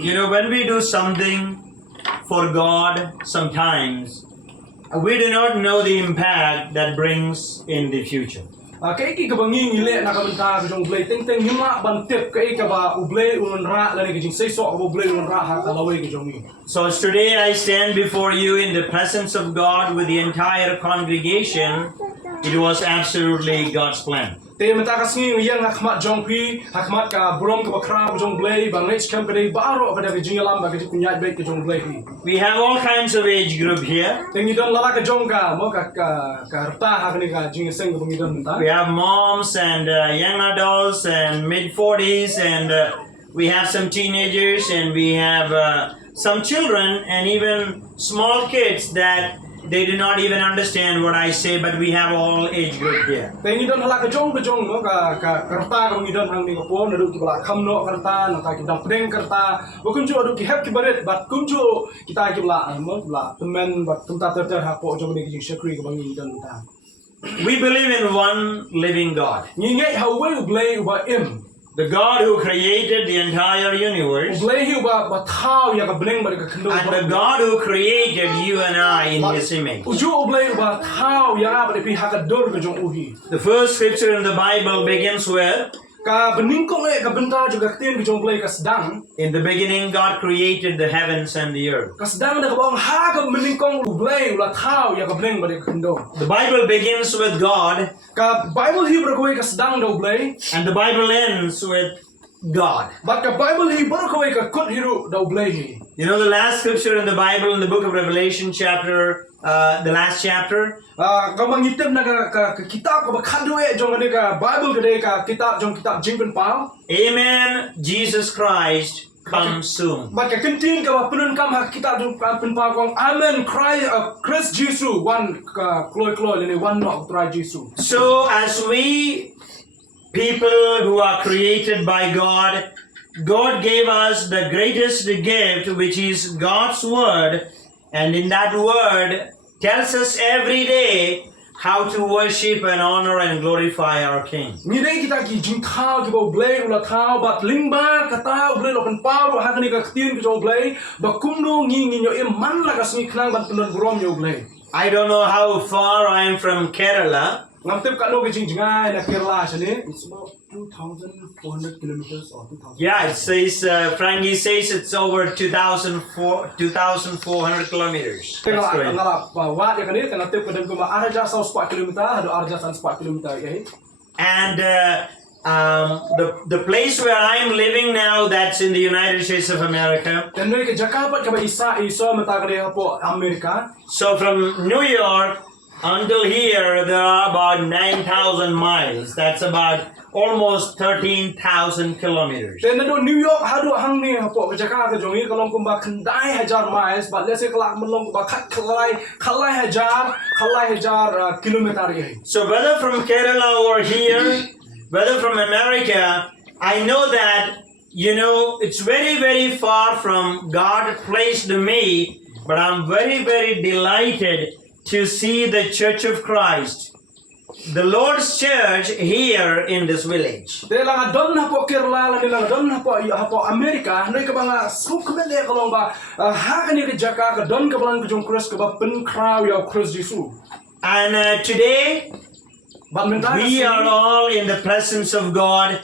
You know, when we do something for God, sometimes we do not know the impact that brings in the future. Cái ka bangi ngile na ka banta ka jong blay teng teng hima ban tep kai ka ba ublay un ra la ni ka jing sei so ka ublay un ra ha ka laway ka jong ni. So today I stand before you in the presence of God with the entire congregation. It was absolutely God's plan. Te mata ka singi yang hakmat jong pi hakmat ka brom ka bakra ka jong blay bang next camp ka dei baro ka da ka jing lam ba ka kunyat bay ka jong blay hi. We have all kinds of age group here. Teng ni don la ka jong ka mo ka rta ha ka ni ka jing seng ka bangi don ta. We have moms and young adults and mid-40s and we have some teenagers and we have some children and even small kids that they do not even understand what I say, but we have all age group here. Teng ni don la ka jong mo ka rta ka bangi don hang ni ka pon na du ki bala kham no ka rta na ka ki dang preng ka rta bo kun jo du ki hep ki baret bat kun jo kita ki bala mo bala temen bat tum ta ter ha po jong ni ki jing shakri ka bangi don ta. We believe in one living God. Ni ngai how will blay ba im. The God who created the entire universe. Blay hi ba thao ya ka bleng ba ka khndo. And the God who created you and I in His image. Uju blay ba thao ya ba de pi ha ka dor ka jong uhi. The first scripture in the Bible begins with, Ka bening ko le ka benta juga tien ka jong blay ka sedang. in the beginning God created the heavens and the earth. Ka sedang da ka bang ha ka bening kong blay la thao ya ka bleng ba de ka khndo. The Bible begins with God Ka Bible hi bro ko ka sedang do blay. and the Bible ends with God. But ka Bible hi bro ko ka kut hiru do blay hi. You know the last scripture in the Bible in the book of Revelation the last chapter, Ka mangitip na ka kitab ka ba khando e jong ani ka Bible ka de ka kitab jong kitab JINGBAM pao. Amen, Jesus Christ, come soon. Maka kentin ka ba penun kam hak kita jong pen pa kong amen Christ Jesus one kloi ni one no try Jesus. So as we people who are created by God, God gave us the greatest gift, which is God's word, and in that word tells us every day how to worship and honor and glorify our King. Ni dei kita ki jing thao ki bo blay ula thao bat lingba ka tao blay lo kan pau ha ka ni ka tin ki jong blay ba kum no ngi nyo im man la ka sni khnang ban penun brom yo blay. I don't know how far I am from Kerala. Ngam tip ka no ki jing jingai na Kerala chane. It's about 2,400 kilometers or 2,000. Yeah, it says, Frankie says it's over 2,400 kilometers. That's great. Ngalap wat ya kan ni kan tip ka den ko ma arja 4 kilometer hado arja 4 kilometer ya. And the place where I'm living now, that's in the United States of America. Dan noi ke Jakarta ka ba isa mata ka de po Amerika. So from New York until here, there are about 9,000 miles. That's about almost 13,000 kilometers. Dan do New York hado hang ni po ke Jakarta jong ni kalong kumba khandai hajar miles but let's say kalak melong kumba khalai hajar kilometer ye. So whether from Kerala or here, whether from America, I know that, you know, it's very, very far from God placed me, but I'm very, very delighted to see the Church of Christ, the Lord's church here in this village. De lang adon na po Kerala lang lang adon na po Amerika noi ka banga suk mele kalong ba ha ka ni ke Jakarta don ka balang jong cross ka ba pen crowd ya cross Jesus. And today, we are all in the presence of God,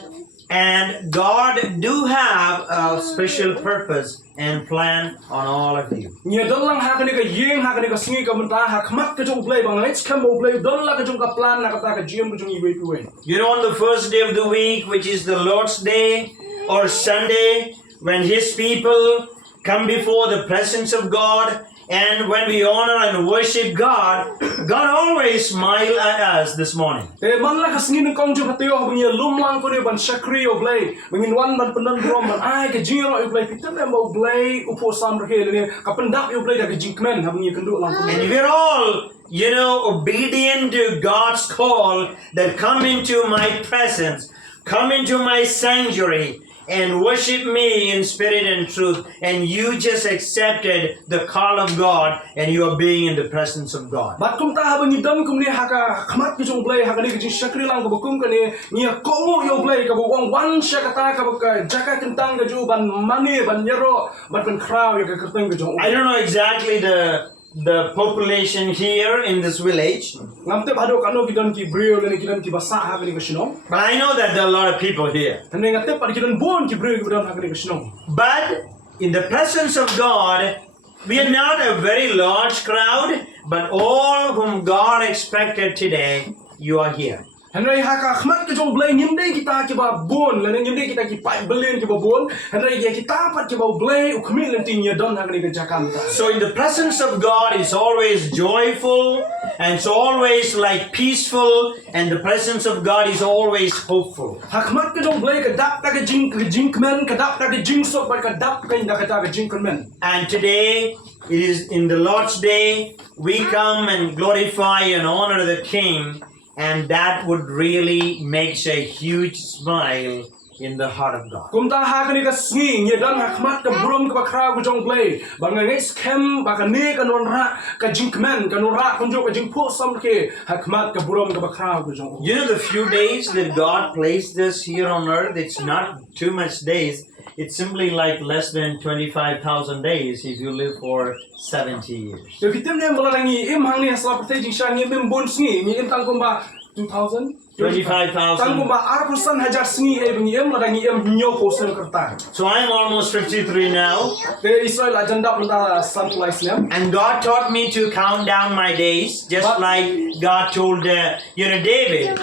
and God do have a special purpose and plan on all of you. Nya don lang ha ka ni ka yeng ha ka ni ka singi ka menta ha kmat ka jong play bang let's come play don la ka jong ka plan na ka ta ka jiem ka jong iwe piwe. You know, on the first day of the week, which is the Lord's Day or Sunday, when His people come before the presence of God, and when we honor and worship God, God always smiles at us this morning. Man la ka singi ng kong jong patio bang ya lumlang ko ni ban shakri o play bangin wan ban penan brom ban ai ka jiro o play pitan na mo play upo sam re ni ka pendak o play da ka jingkmen ha bang ya kendo lang. And we're all, you know, obedient to God's call that come into my presence, come into my sanctuary, and worship me in spirit and truth, and you just accepted the call of God, and you are being in the presence of God. Bat kum ta ha bang idam kum ni haka khmat ki jong blay haka ni ki shakri lang ka bukum ka ni nia kongo yo blay ka buwang wan shakata ka buka jaka kentang ka ju ban mani ban yero ban kan kraw ya ka kerteng ka jong. I don't know exactly the population here in this village, Ngamte bhado kano kidan ki brio le kidan ki basa ha ni ka shinong. but I know that there are a lot of people here. Tane ngate pa kidan bon ki brio kidan ha ni ka shinong. But in the presence of God, we are not a very large crowd, but all whom God expected today, you are here. Henry haka khmat ki jong blay nyimde kita ki ba bon le nyimde kita ki pai belen ki ba bon Henry ya kita pat ki ba blay ukmi le tin ya don ha ni ka jakamta. So in the presence of God is always joyful, and it's always like peaceful, and the presence of God is always hopeful. Hakmat ka jong blay ka dap ta ka jing kmen ka dap ta ka jing sok ba ka dap ka inda ka ta ka jing kmen. And today, it is in the Lord's Day, we come and glorify and honor the King, and that would really makes a huge smile in the heart of God. Kum ta ha ka ni ka swing ya dan hakmat ka brum ka ba kraw ka jong blay ba ngai scam ba ka ne ka non ra ka jing kmen ka non ra kun jo ka jing po sam ke hakmat ka brum ka ba kraw ka jong. You know the few days that God placed us here on earth, it's not too much days. It's simply like less than 25,000 days if you live for 70 years. Yo kitem ne malangi im hang ni asla pate jing shang ni bim bon sngi ni im tang kum ba 2000 25,000. tang kum ba 8% hajar sngi e bing im ladangi im nyo po sen kerta. So I'm almost 53 now, Te Israel agenda planta santuai Islam. and God taught me to count down my days, just like God told David.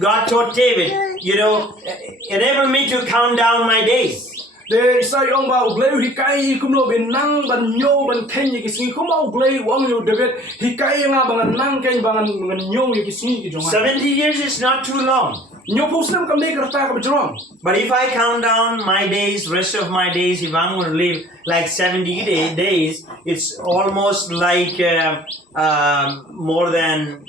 God taught David, enable me to count down my days. Te Israel ong ba uglay hikai kumlo bin nang ban nyo ban ken yi kisni kum ba uglay wang yo David hikai nga bangan nang ken bangan nyo yi kisni ki jonga. 70 years is not too long. Nyo po Islam kam le kerta ka bajrong. But if I count down my days, rest of my days, if I'm going to live like 70 days, it's almost like more than,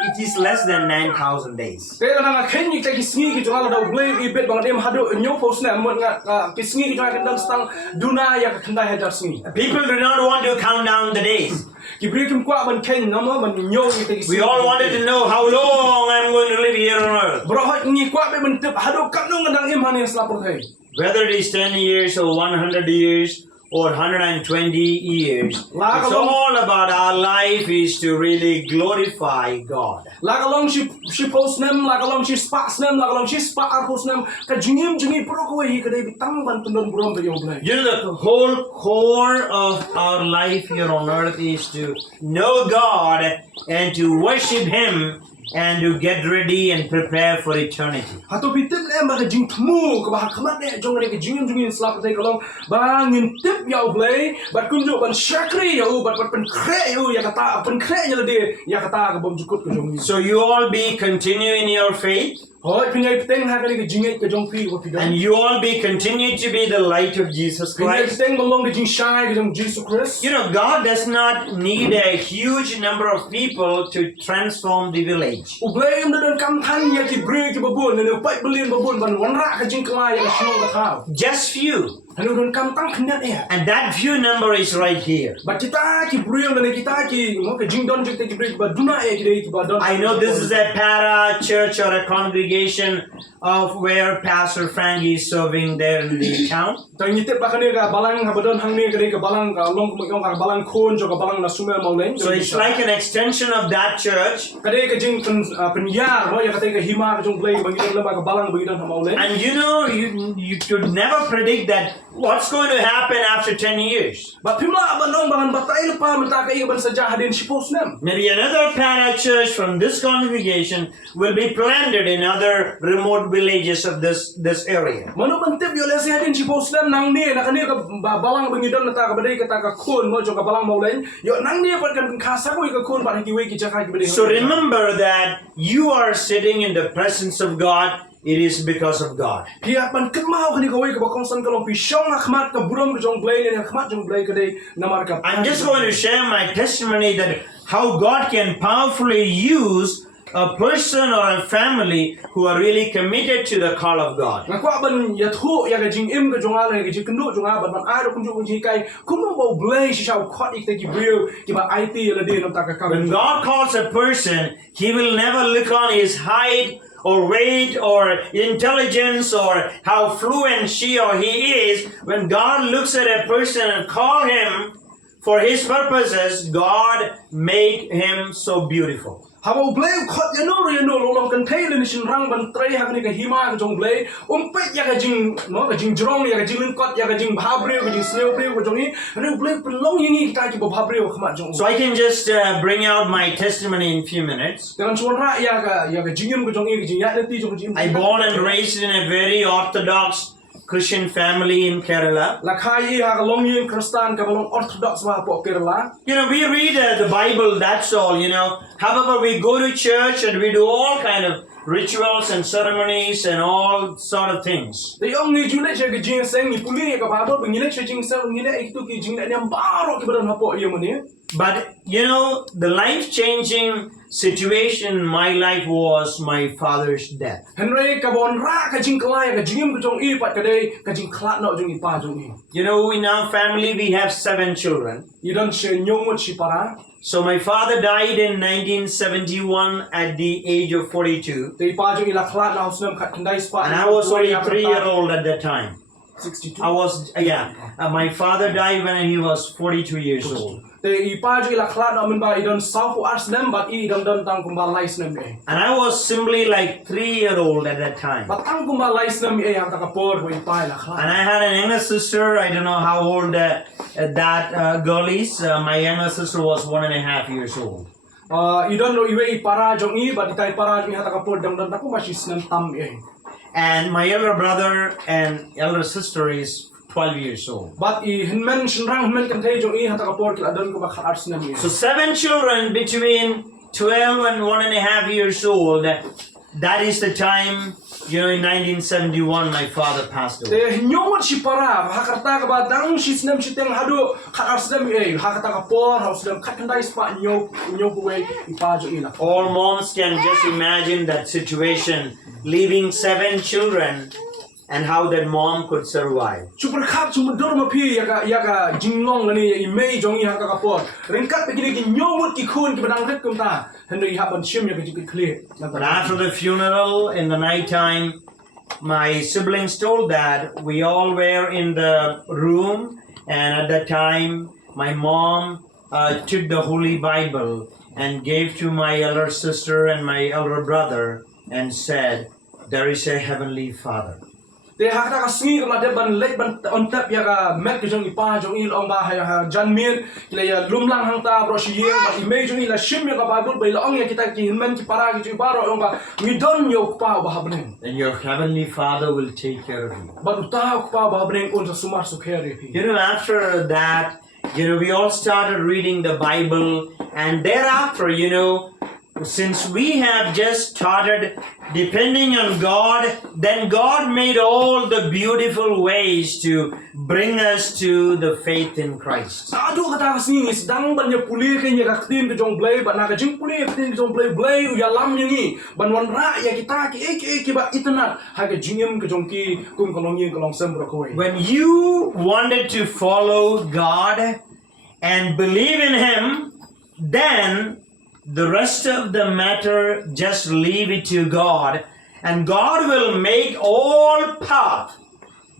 it is less than 9,000 days. Te na ken yi kisni ki jonga da uglay i bet bangan em hado nyo po Islam mon nga kisni ki jonga kendang stang duna ya ka kendai hajar sngi. People do not want to count down the days. Ki bri kim kwa ban ken ngamo ban nyo yi te kisni. We all wanted to know how long I'm going to live here on earth. Bro hot ngi kwa be ban tip hado kap no ngandang em hani asla por thai. Whether it is 10 years or 100 years or 120 years, it's all about our life is to really glorify God. Lagalong she post nem, lagalong she sparks nem, lagalong she spark our post nem. Ka jingim jingi pro ko hi ka dei bitang ban tundon burom ba yob lai. You know, the whole core of our life here on earth is to know God and to worship Him and to get ready and prepare for eternity. Hato bitip nem ba jing tmu ka ba khamat ne jong ne ka jingim jingi slap tai kalong ba ngin tip yob lai, bat kunjo ban shakri yo, bat pan khre yo ya kata pan khre ya de ya kata ka bom jukut ka jong. So you all be continuing your faith, Hoi pinyai piteng ha ka ni ka jingi ka jong pi ko pi and you all be continue to be the light of Jesus Pinyai Christ. piteng bang ka jing shai ka jong Jesus Christ. You know, God does not need a huge number of people to transform the village. Ublay am dan kam than ya ki bre ki babun ne pai belin babun ban wan ra ka jing kla ya shnong ka thao. Just few. Hanu dan kam tang khnyat ya. And that few number is right here. But kita ki bre ne kita ki mo ka jing don jik te ki bre ba duna e ki dei ki ba don. I know this is a para church or a congregation of where Pastor Frankie is serving there in the town. Tang ni te ba ka ne ka balang ha ba don hang ne ka dei ka balang ka long ka balang khon jo ka balang na sume mau nei. So it's like an extension of that church. Ka dei ka jing pen yar mo ya ka te ka hima ka jong blay bang don ba ka balang bang don ha mau nei. And you know, you should never predict that what's going to happen after 10 years. Ba pimla ba nong bangan batay pa menta ka ban saja hadin shipos nem. Maybe another para church from this congregation will be planted in other remote villages of this area. Mano bantip yo lesi hadin shipos nem nang ni na kani ka balang bang don ta ka badai ka ta ka khon mo jo ka balang mau len yo nang ni pa kan khasa ko ka khon pa ki we ki jaka ki badai. So remember that you are sitting in the presence of God. It is because of God. Pia pan kemau kani ka we ka bakong san kalong pi shong akhmat ka burom ka jong blay ne akhmat jong blay ka dei namar ka. I'm just going to share my testimony that how God can powerfully use a person or a family who are really committed to the call of God. Ngakwa ban ya thu ya ga jing im ga jonga le ga jing kendu jonga ban ai ro kunju kunji kai kumo bo blai shi shau khot ik te ki brio ki ba IT la de nam ta ka When God calls a person, He will never look on his height or weight or intelligence or how fluent she or he is. When God looks at a person and call him for His purposes, God make him so beautiful. Habo blai khot ya no lo lo kan thai le ni shin rang ban trai ha ni ka hima ga jong blai pe ya ga jing no ga jing jrong ya ga jing lin kot ya ga jing bha brio ga jing sneo brio ga jong ni ru blai pen long yin ni ta ki bo bha brio khama jong. So I can just bring out my testimony in a few minutes. Dan chuan ra ya ga jing im ga jong ni ga jing ya le ti jong jing. I born and raised in a very orthodox Christian family in Kerala. La khai ha ga long yin Kristan ka long Orthodox ma po Kerala. You know, we read the Bible, that's all, you know. However, we go to church and we do all kind of rituals and ceremonies and all sort of things. The only July ga jing seng ni puli ka ba bo ni le jing seng ni le ek tu ki jing le nem ba ro ki ba na po ye mo ni. But, you know, the life-changing situation in my life was my father's death. Henry ka bon ra ka jing klai ka jing ka jong I pat ka dei ka jing khlat no jong I pa jong I. You know, in our family we have 7 children. I don she nyong mo chi para. So my father died in 1971 at the age of 42. Dei pa jong I la khlat na usnam khat khandai spa. And I was only 3-year-old at that time. 62. I was, my father died when he was 42 years old. Dei pa jong I la khlat na min ba I don south ars nem but I don tang kum ba lais nem e. And I was simply like 3-year-old at that time. But tang kum ba lais nem e yang ta ka por ko I pa la khlat. And I had an younger sister. I don't know how old that girl is. My younger sister was 1.5 years old. I don't know I para jong I but I para jong I ta ka por dang ta ko ma shi snam tam e. And my elder brother and elder sister is 12 years old. But I hinmen shinrang hinmen kan thai jong I hata ka por kil adon ko ba khat ars nem e. So 7 children between 12 and 1.5 years old. That is the time, you know, in 1971 my father passed away. Te nyomot si para ha karta ka ba dang si snem si teng hado khat ars nem e ha kata ka por ha snem khat kandai spa nyo ko we I pa jong I la. All moms can just imagine that situation, leaving 7 children and how that mom could survive. Super khat super dor ma phi ya ga jinglong la ni I mei jong I ha ka por ren kat pe ki nyomot ki khun ki badang ret kum ta henry ha ban shim ya ki clear. But after the funeral in the night time, my siblings told that we all were in the room, and at that time my mom took the Holy Bible and gave to my elder sister and my elder brother and said, "There is a heavenly Father." Te ha ka singi ka de ban lek ban on tap ya ka met ki jong I pa jong I long ba ha jan mir le ya lumlang hang ta bro shi yeng ba I mei jong I la shim ya ka Bible bai la ong ya kita ki hinmen ki para ki ba ro long ba mi don yo pa ba ha bnen. Then your heavenly Father will take care of you. Ba uta pa ba bnen on sa sumar su khere pi. You know, after that, you know, we all started reading the Bible, and thereafter, you know, since we have just started depending on God, then God made all the beautiful ways to bring us to the faith in Christ. Adu kata ka singi sedang ban ya puli ke ya ka tin ke jong blai ba na ka jing puli ke tin ke jong blai ya lam ni ban wan ra ya kita ki ba itnat ha ka jingem ke jong ki kum ka long yin ka long sem bro ko. When you wanted to follow God and believe in Him, then the rest of the matter, just leave it to God, and God will make all path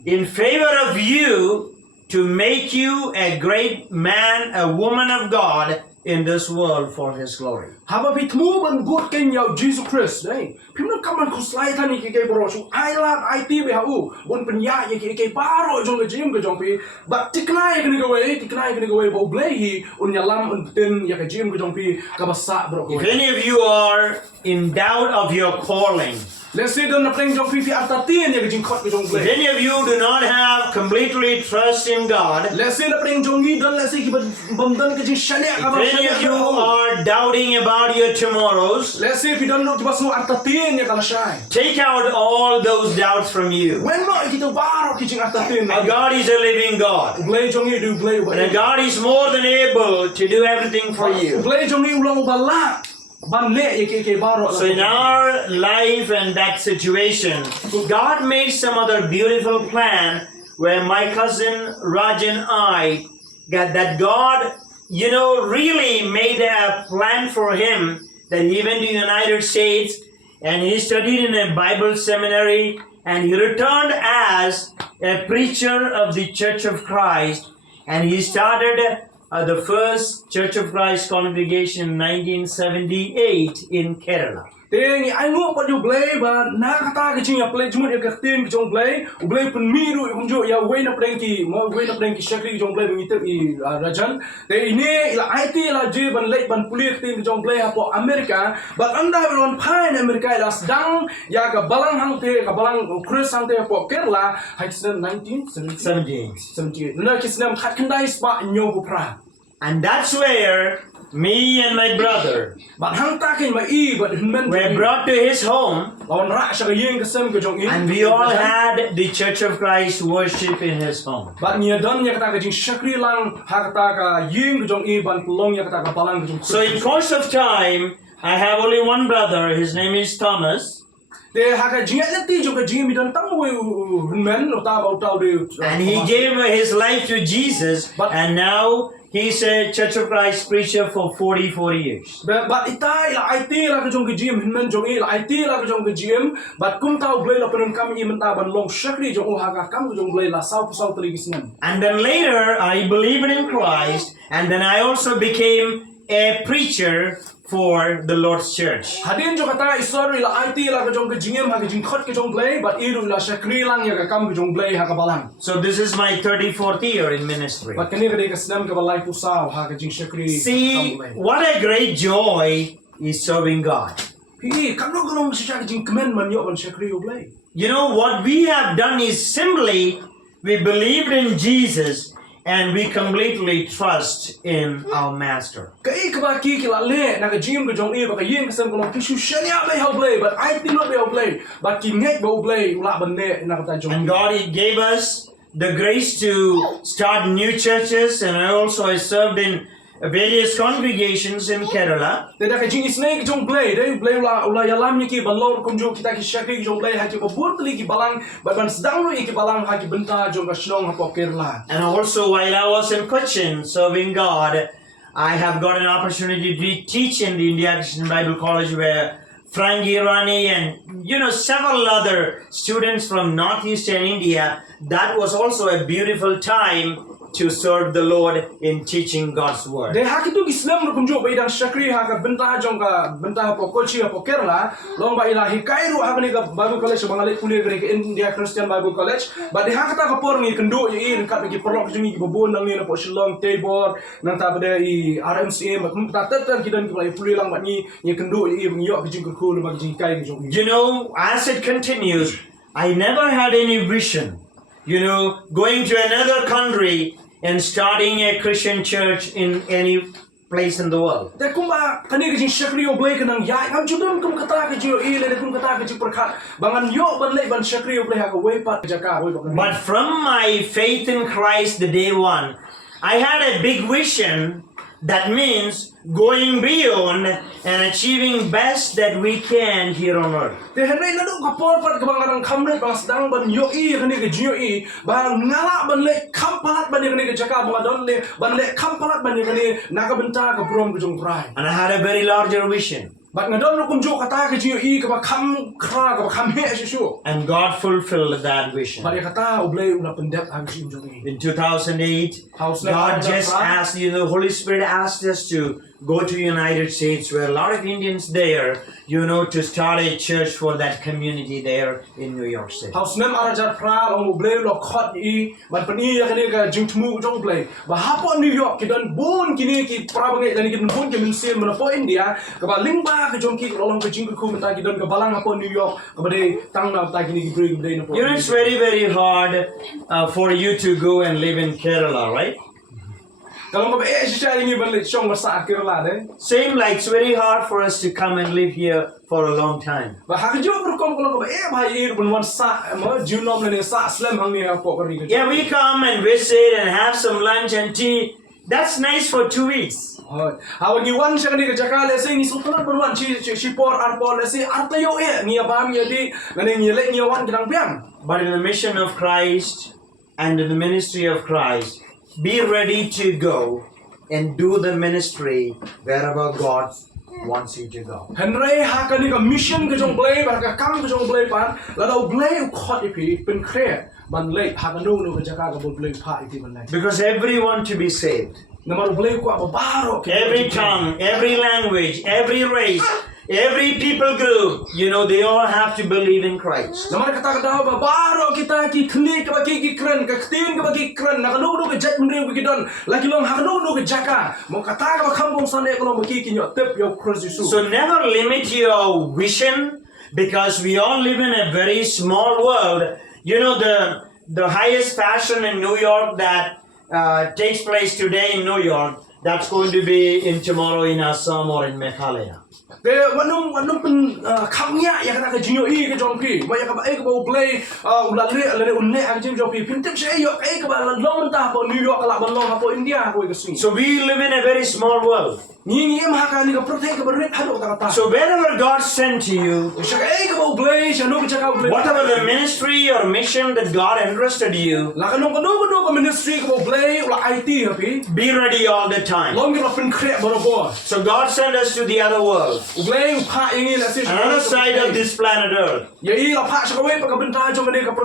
in favor of you to make you a great man, a woman of God in this world for His glory. Haba pitmu ban gut ken ya Jesus Christ dai. Pimna kaman ko slide tani ke bro su I IT be ha u bon pen ya ye ke baro jong ke jim ke jong pi but tiknai ke go bo blai hi un ya lam un ten ya ke jim ke jong pi ka ba sa bro. If any of you are in doubt of your calling, Let's say don na pleng jong pi after 10 ya ke jing khot ke jong if blai. any of you do not have completely trust in God, Let's say na pleng jong ni don let's say ki bam don ke jing shane ka ba. if any of you are doubting about your tomorrows, Let's say if you don't know what's no after 10 ya ka la shai. take out all those doubts from you. When no kita baro ki jing after 10. Our God is a living God. Blai jong ni do blai. And God is more than able to do everything for you. Blai jong ni ulang bala. ban le ke baro So in our life and that situation, God made some other beautiful plan where my cousin Raj and I got that God, really made a plan for him that he went to United States and he studied in a Bible seminary and he returned as a preacher of the Church of Christ and he started the first Church of Christ congregation in 1978 in Kerala. te ngi ai ngo pa ju blai ba na kata ke jing ya play jumu ya tin ke jong blai blai pun mi ru unjo ya we na play ki mo we na play ki shakri jong blai mi te i rajan te ini la IT la je ban lek ban pulir tin jong blai ha po America but anda belon pain America la sedang ya ka balang hang te ka balang Chris hang te po Kerala ha 1978 na kisnam khat kendai spa nyo bu pra And that's where me and my brother but hang ta ke ma I but were brought to his home, lawan ra sa yeng ke sem ke jong and we all had the Church of Christ worship in his home. But nya don nya kata ka jing shakri lang ha kata ka yeng ke jong I ban long nya kata ka balang ke jong So in course of time, I have only one brother. His name is Thomas, te ha ka jing ya ti jo ka jing mi don tang we men no ta ba ta de and he gave his life to Jesus, and now he's a Church of Christ preacher for 44 years. but itai la IT la ka jong ke jing men jong I la IT la ka jong ke jing but kum tau blai la pen kam I men ta ban long shakri jong ha ka kam jong blai la sau tri gisnan And then later, I believed in Christ, and then I also became a preacher for the Lord's church. hadin jo kata isori la IT la ka jong ke jing ha ka jing khot ke jong blai but I ru la shakri lang ya ka kam ke jong blai ha ka balang So this is my 34th year in ministry. but kani ka de ka snam ka balai pu sao ha ka jing shakri See, what a great joy is serving God. Pi kan no galong siya ka jing kemen man yo ban shakri yo blai What we have done is simply we believed in Jesus and we completely trust in our Master. Kai ka ba ki la le na ka jim ka jong I ba ka yeng ka sam ka long ki shu shania blai how blai but I did not be how blai but ki ngai ba blai la ban ne na ka ta jong And God, He gave us the grace to start new churches, and I also served in various congregations in Kerala. te da ka jing isnai ka jong blai dai blai la ya lam ni ki ban lor kum jo kita ki shakri jong blai ha ki ba bur tli ki balang ba ban sedang lo ki balang ha ki benta jong ka shlong ha po Kerala And also, while I was in Cochin serving God, I have got an opportunity to teach in the India Christian Bible College where Frank Irani and several other students from northeastern India. That was also a beautiful time to serve the Lord in teaching God's word. de ha ki tu islam ro kum jo ba dang shakri ha ka benta jong ka benta ha po kochi ha po Kerala long ba ila hi kai ro ha ka ni ka Bible College bangale kuliah ke India Christian Bible College ba de ha ka ta ka por ngi kendo i ka ki perlok jing ki bobon nang ni na po Shillong Tabor nang ta ba de I RMCA ma kum ta tat ki dan ki ba kuliah lang ba ni kendo I bang yo ki jing ku ba jing kai ki jong As it continues, I never had any vision, going to another country and starting a Christian church in any place in the world. de kum ba kani ki jing shakri yo blai ka nang ya ngam chudun kum kata ka ji I le kum kata ka ji perkhat bangan yo ban le ban shakri yo blai ha ka we pat jaka we ba But from my faith in Christ, the day one, I had a big vision. That means going beyond and achieving best that we can here on earth. te hanai na do ka por pat ka bangarang khamre pas dang ban yo I kani ka jio I ba ngala ban le kham palat ban kani ka jaka ba don le ban le kham palat ban kani na ka benta ka prom ka jong prai And I had a very larger vision. but ngadon no kum jo kata ka jio I ka ba kham khra ka ba kham he shu And God fulfilled that vision. ba kata oblei una pendek ha jing jong I In 2008, House God level just prayer. asked, the Holy Spirit asked us to go to United States where a lot of Indians there, to start a church for that community there in New York City. House nem arajar pra long oblei lo khot I ban pan I kani ka jing tmu jong oblei ba ha po New York ki dan bon kini ki pra bangai dan ki bon ki min sem na po India ka ba ling ba ka jong ki long ka jing ku ta ki dan ka balang po New York ka ba de tang na ta kini ki bring de na po It's very, very hard for you to go and live in Kerala, right? kalau ka ba sha ni ban le chong ba sa Kerala de Same like it's very hard for us to come and live here for a long time. ba ha ka jo ko kom ko ba ba I ban wan sa ma ju nom le sa slam hang ni po ka ri ka Yeah, we come and visit and have some lunch and tea. That's nice for 2 weeks. Hawa ni wan siya ni kajaka lesi ni sultan berwan si por arpol lesi artayo ni abam ya di ngane ni le ni wan kidang piang. But in the mission of Christ and in the ministry of Christ, be ready to go and do the ministry wherever God wants you to go. Henry hakani ka mission ke jong play ba ka kang ke jong play pan la dau play khot ipi pen khre ban le hakanu no kajaka ka bol play pha ipi ban lai. Because everyone to be saved. Every tongue, every language, every race, every people group, you know, they all have to believe in Christ. So never limit your vision, because we all live in a very small world. You know, the highest fashion in New York that takes place today in New York, that's going to be in tomorrow in Assam or in Meghalaya. Wanum pen kamnya ya kata ke jinyo I ke jong pi, maya ka ba ke ba play ulalre unne ak jim jong pi pintem se yo ke ba long ta po New York la ban long po India ko ke swing. So we live in a very small world. Ni mahaka ni ka protect ka ber hado ka ta. So wherever God sent to you, whatever the ministry or mission that God entrusted you, la ka no ka ministry ka play la IT pi, be ready all the time. long ke la pen khre borobo. So God sent us to the other world, another side of this planet Earth.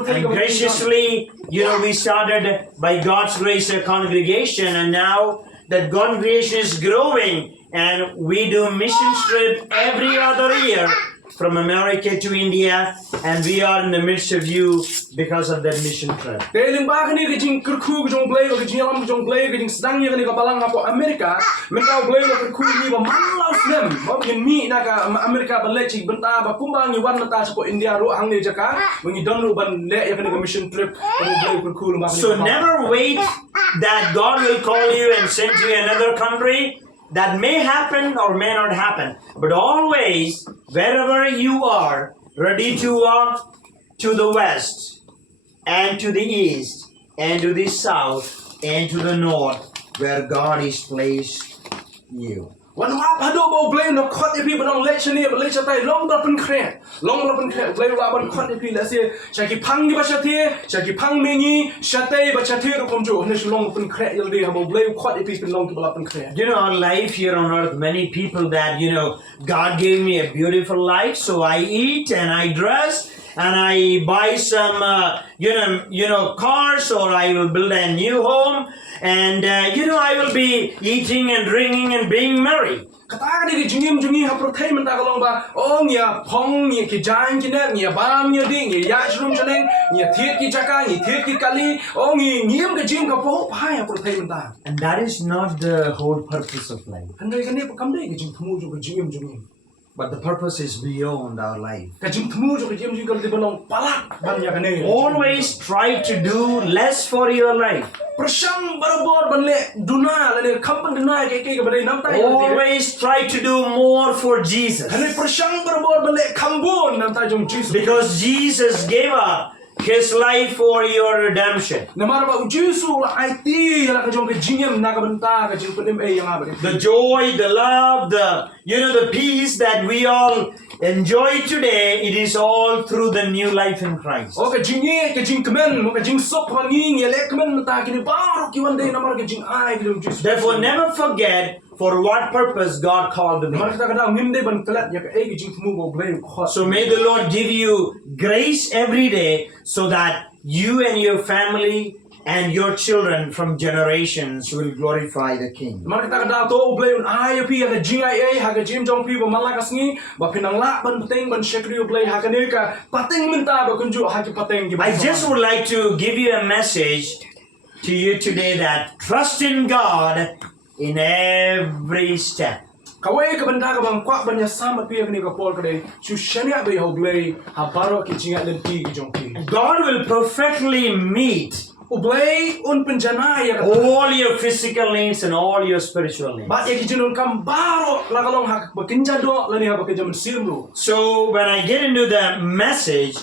And graciously, you know, we started by God's grace a congregation, and now that congregation is growing, and we do mission trip every other year from America to India, and we are in the midst of you because of that mission trip. So never wait that God will call you and send you another country. That may happen or may not happen, but always, wherever you are, ready to walk to the west, and to the east, and to the south, and to the north, where God has placed you. One map hado bo blame no khot epi banong lecture ni lecture tai long da pen khre blame wa ban khot epi la se shaki phang ni ba shathe shaki phang mengi shate ba shathe ro komjo ne long pen khre yaldi habo blame khot epi pen long ki bala pen khre. You know, our life here on earth, many people that, you know, God gave me a beautiful life, so I eat and I dress and I buy some you know cars, or I will build a new home, and you know, I will be eating and drinking and being merry. Kata ni jingim jungi ha prothai man ta kalong ba o nya phong ni ki jang ki na nya bam nya ding nya ya shrum chaneng nya thiet ki chaka nya thiet ki kali o ngi ngiem ka jing ka po phai ha prothai man ta. And that is not the whole purpose of life. Andai ka ne pa kam dei ki jing thmu jo ka jingim jungi. But the purpose is beyond our life. Always try to do less for your life. Always try to do more for Jesus. Because Jesus gave up His life for your redemption. The joy, the love, the peace that we all enjoy today, it is all through the new life in Christ. Therefore, never forget for what purpose God called me. So may the Lord give you grace every day, so that you and your family and your children from generations will glorify the King. I just would like to give you a message to you today, that trust in God in every step. God will perfectly meet all your physical needs and all your spiritual needs. So when I get into the message,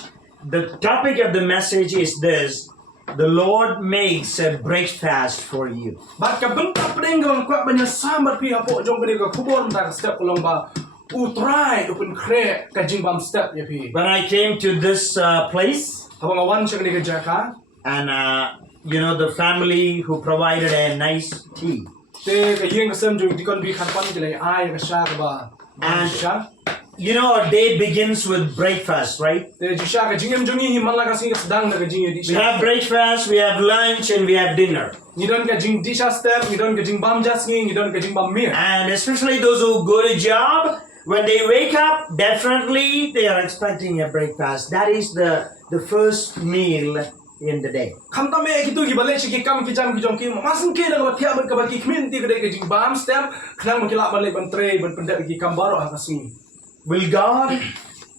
the topic of the message is this: the Lord makes a breakfast for you. Bat ka bentak pedeng gawang kuat banyak sambat pi hapo jong kene ka kubon tak step kolong ba TRAI open kreh ka jingbam step ya pi. When I came to this place, Habang awan siya kene ka jaka. and the family who provided a nice tea. Te ka yeng ka sem jong dikon bi khan pan ke lai ai ka sha ka ba. And Sha. our day begins with breakfast, right? Te ju sha ka jingem jongi himan la ka sing ka sedang na ka jing di We sha. have breakfast, we have lunch, and we have dinner. Ni don ka jing di sha step, ni don ka jingbam jas ngi, ni don ka jingbam mir. And especially those who go to job, when they wake up, definitely they are expecting a breakfast. That is the first meal in the day. Kham ta me ki tu ki bale chi ki kam ki jam ki jong ki ma sing ke na ka thia ban ka ba ki khmin ti ka dai ka jingbam step, khnang ma ki la bale ban tre ban pendat ki kam baro ha ka sing. Will God,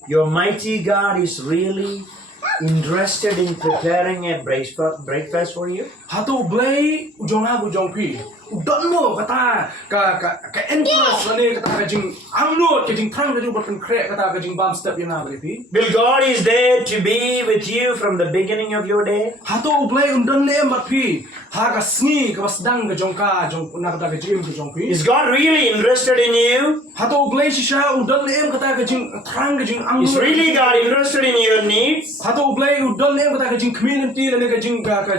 your mighty God, is really interested in preparing a breakfast for you? Hatu blay ujong ha ujong pi. Udon mo kata ka interest ane kata ka jing angnot ka jing thang ka ju ban krek kata ka jing bam step yana bale pi. Will God is there to be with you from the beginning of your day? Hatu blay undon le mat pi. Ha ka sngi ka basdang ka jong na kata ka jim ka jong pi. Is God really interested in you? Hatu blay shisha udon le kata ka jing thang ka jing angnot. Is really God interested in your needs? Hatu blay udon le kata ka jing community le ka jing pe ka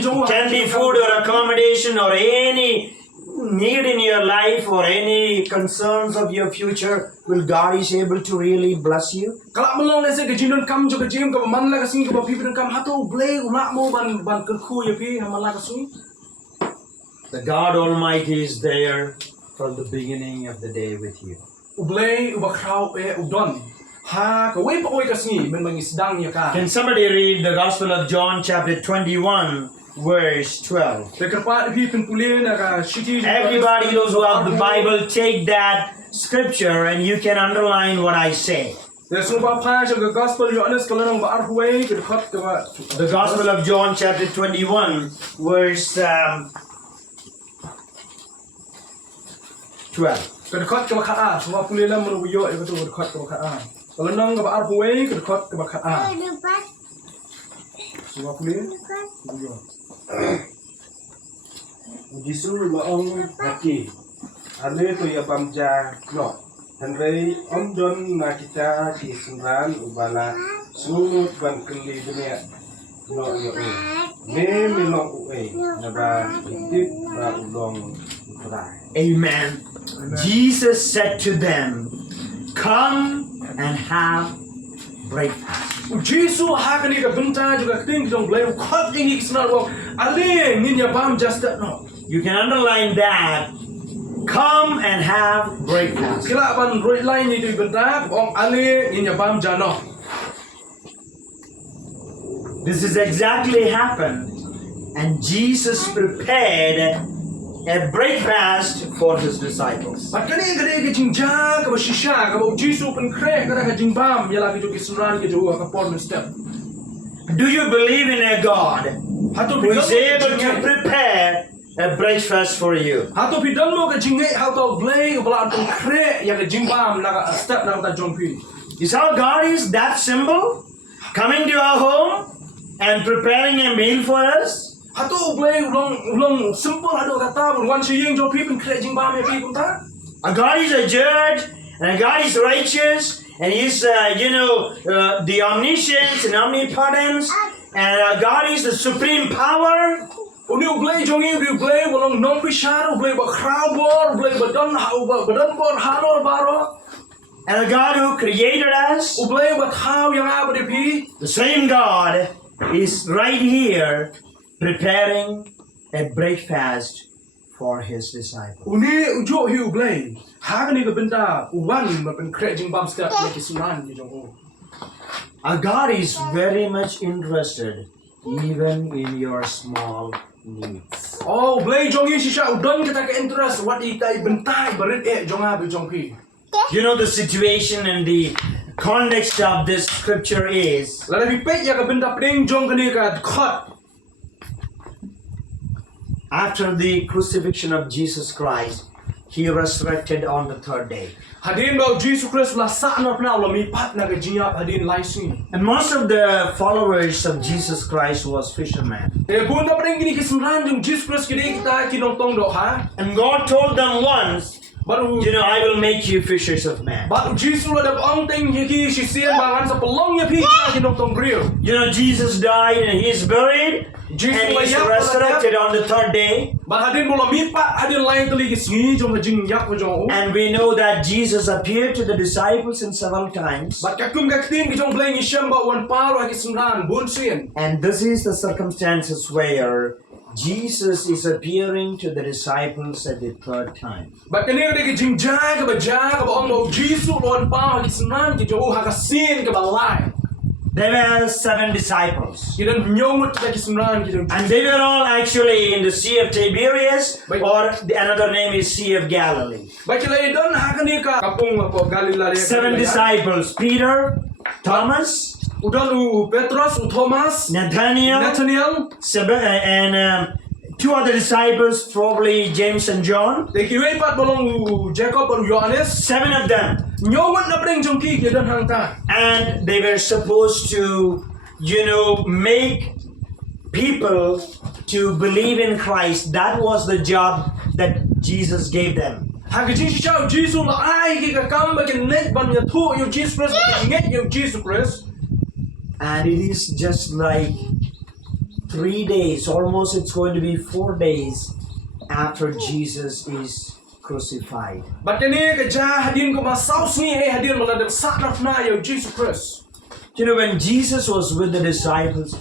jong. Can be food or accommodation or any need in your life or any concerns of your future. Will God is able to really bless you? Kalau melong le se ka jing don kam jo ka jim ka man la ka sing ka ba pi don kam hatu blay una mo ban ka khu ya pi ha la ka sing. The God Almighty is there from the beginning of the day with you. Ublay ubakraw udon. Ha ka wei pa oi ka singi men mangi sedang ya ka. Can somebody read the Gospel of John chapter 21 verse 12? Tekerpat pi penpule na ka shiti. Everybody, those who have the Bible, take that scripture and you can underline what I say. There's no pa sa gospel Johannes ka lang ba arhuway ka dekat ka ba. The Gospel of John chapter 21 verse 12. Ka dekat ka ba ka a. Semua pule lang mo buyo e ka tu dekat ka ba ka a. Kalau nang ka ba arhuway ka dekat ka ba ka a. Semua pule buyo. Gisu maong haki. Ane to ya pamja no. Henry omjon na kita ki SYNRAN ubala sungut ban keli dunia. No yo e. Me milong ue na ba itip ba udong TRAI. Amen. Jesus said to them, "Come and have breakfast." Jisu ha ka ni ka benta juga ting jong blay khat ingi kisna wo. Ale nin ya bam just no. You can underline that. Come and have breakfast. Kila ban roi line ni tu benta ong ale nin ya bam jano. This is exactly happened. And Jesus prepared a breakfast for his disciples. Pat kani gade ke jingja ka ba shisha ka ba Jisu pen krek ka ka jingbam ya la ke jo ki SYNRAN ke jo ka pon step. Do you believe in a God Hatu who is able to prepare a breakfast for you? Hatu pidon mo ka jinge how to blay bala pen krek ya ka jingbam la ka step na ka jong pi. Is our God is that simple? Coming to our home and preparing a meal for us? Hatu blay ulong simple hadu kata wan siyeng jo pi pen krek jingbam ya pi kunta. Our God is a judge, and our God is righteous, and He's, the omniscience and omnipotence, and our God is the supreme power. Uni blay jongi uni blay ulong non pi shar blay ba crowd bor blay ba don badan bor halo baro. And a God who created us, Ublay ba thaw yang aba de pi. the same God, is right here preparing a breakfast for His disciples. Uni ujo hi ublay. Ha ni ka benda uwan ba pen krek jingbam step ya ki SYNRAN ni jong ho. Our God is very much interested even in your small needs. Oh blay jongi shisha udon kita ka interest what itai bentai barit jong aba jong pi. You know the situation and the context of this scripture is La bi pe ya ka benda pding jong ka ni ka khot. after the crucifixion of Jesus Christ, he resurrected on the third day. Hadin bau Jesus Christ la sa na pna la mi pat na ga jiap hadin lai sini. And most of the followers of Jesus Christ was fishermen. Te pun da pring kini kisumran jung Jesus Christ kini kita kinong tong do ha. And God told them once, Baru I will make you fishers of men. baru Jesus la da ong ting ki si sian bangan sa pelong ya pi kita kinong tong grill. Jesus died and he is buried Jesus and he is layap, resurrected on the third day. Ba hadin bola mi pat hadin lai tali ki singi jong ga jing yak ko jong. And we know that Jesus appeared to the disciples in several times. Ba ka kum ga tin ki jong blai ni sham ba wan pa ro ki sumran bun sien. And this is the circumstances where Jesus is appearing to the disciples at the third time. Ba kani ga ki jing ja ga ba ong bo Jesus wan pa ki sumran ki jong ha ka sin ka ba lai. There were 7 disciples. Ki dan nyong ta ki sumran ki jong. And they were all actually in the Sea of Tiberias, Wait. or another name is Sea of Galilee. Ba ki lai don ha ka ni ka kapung ko Galilea. 7 disciples: Peter, Thomas, Udan Petros, Thomas, Nathaniel, and 2 other disciples, probably James and John. Te ki wei pat bolong Jacob or Yohanes. 7 of them. Nyong na pring jong ki dan hang ta. And they were supposed to, make people to believe in Christ. That was the job that Jesus gave them. Ha ki jing chao Jesus la ai ki ka kam ba ki net ban ya thu yo Jesus Christ ki nget yo Jesus Christ. And it is just like 3 days, almost it's going to be 4 days after Jesus is crucified. Ba kani ka ja hadin ko ma sau sni hadin ma la sa na yo Jesus Christ. When Jesus was with the disciples,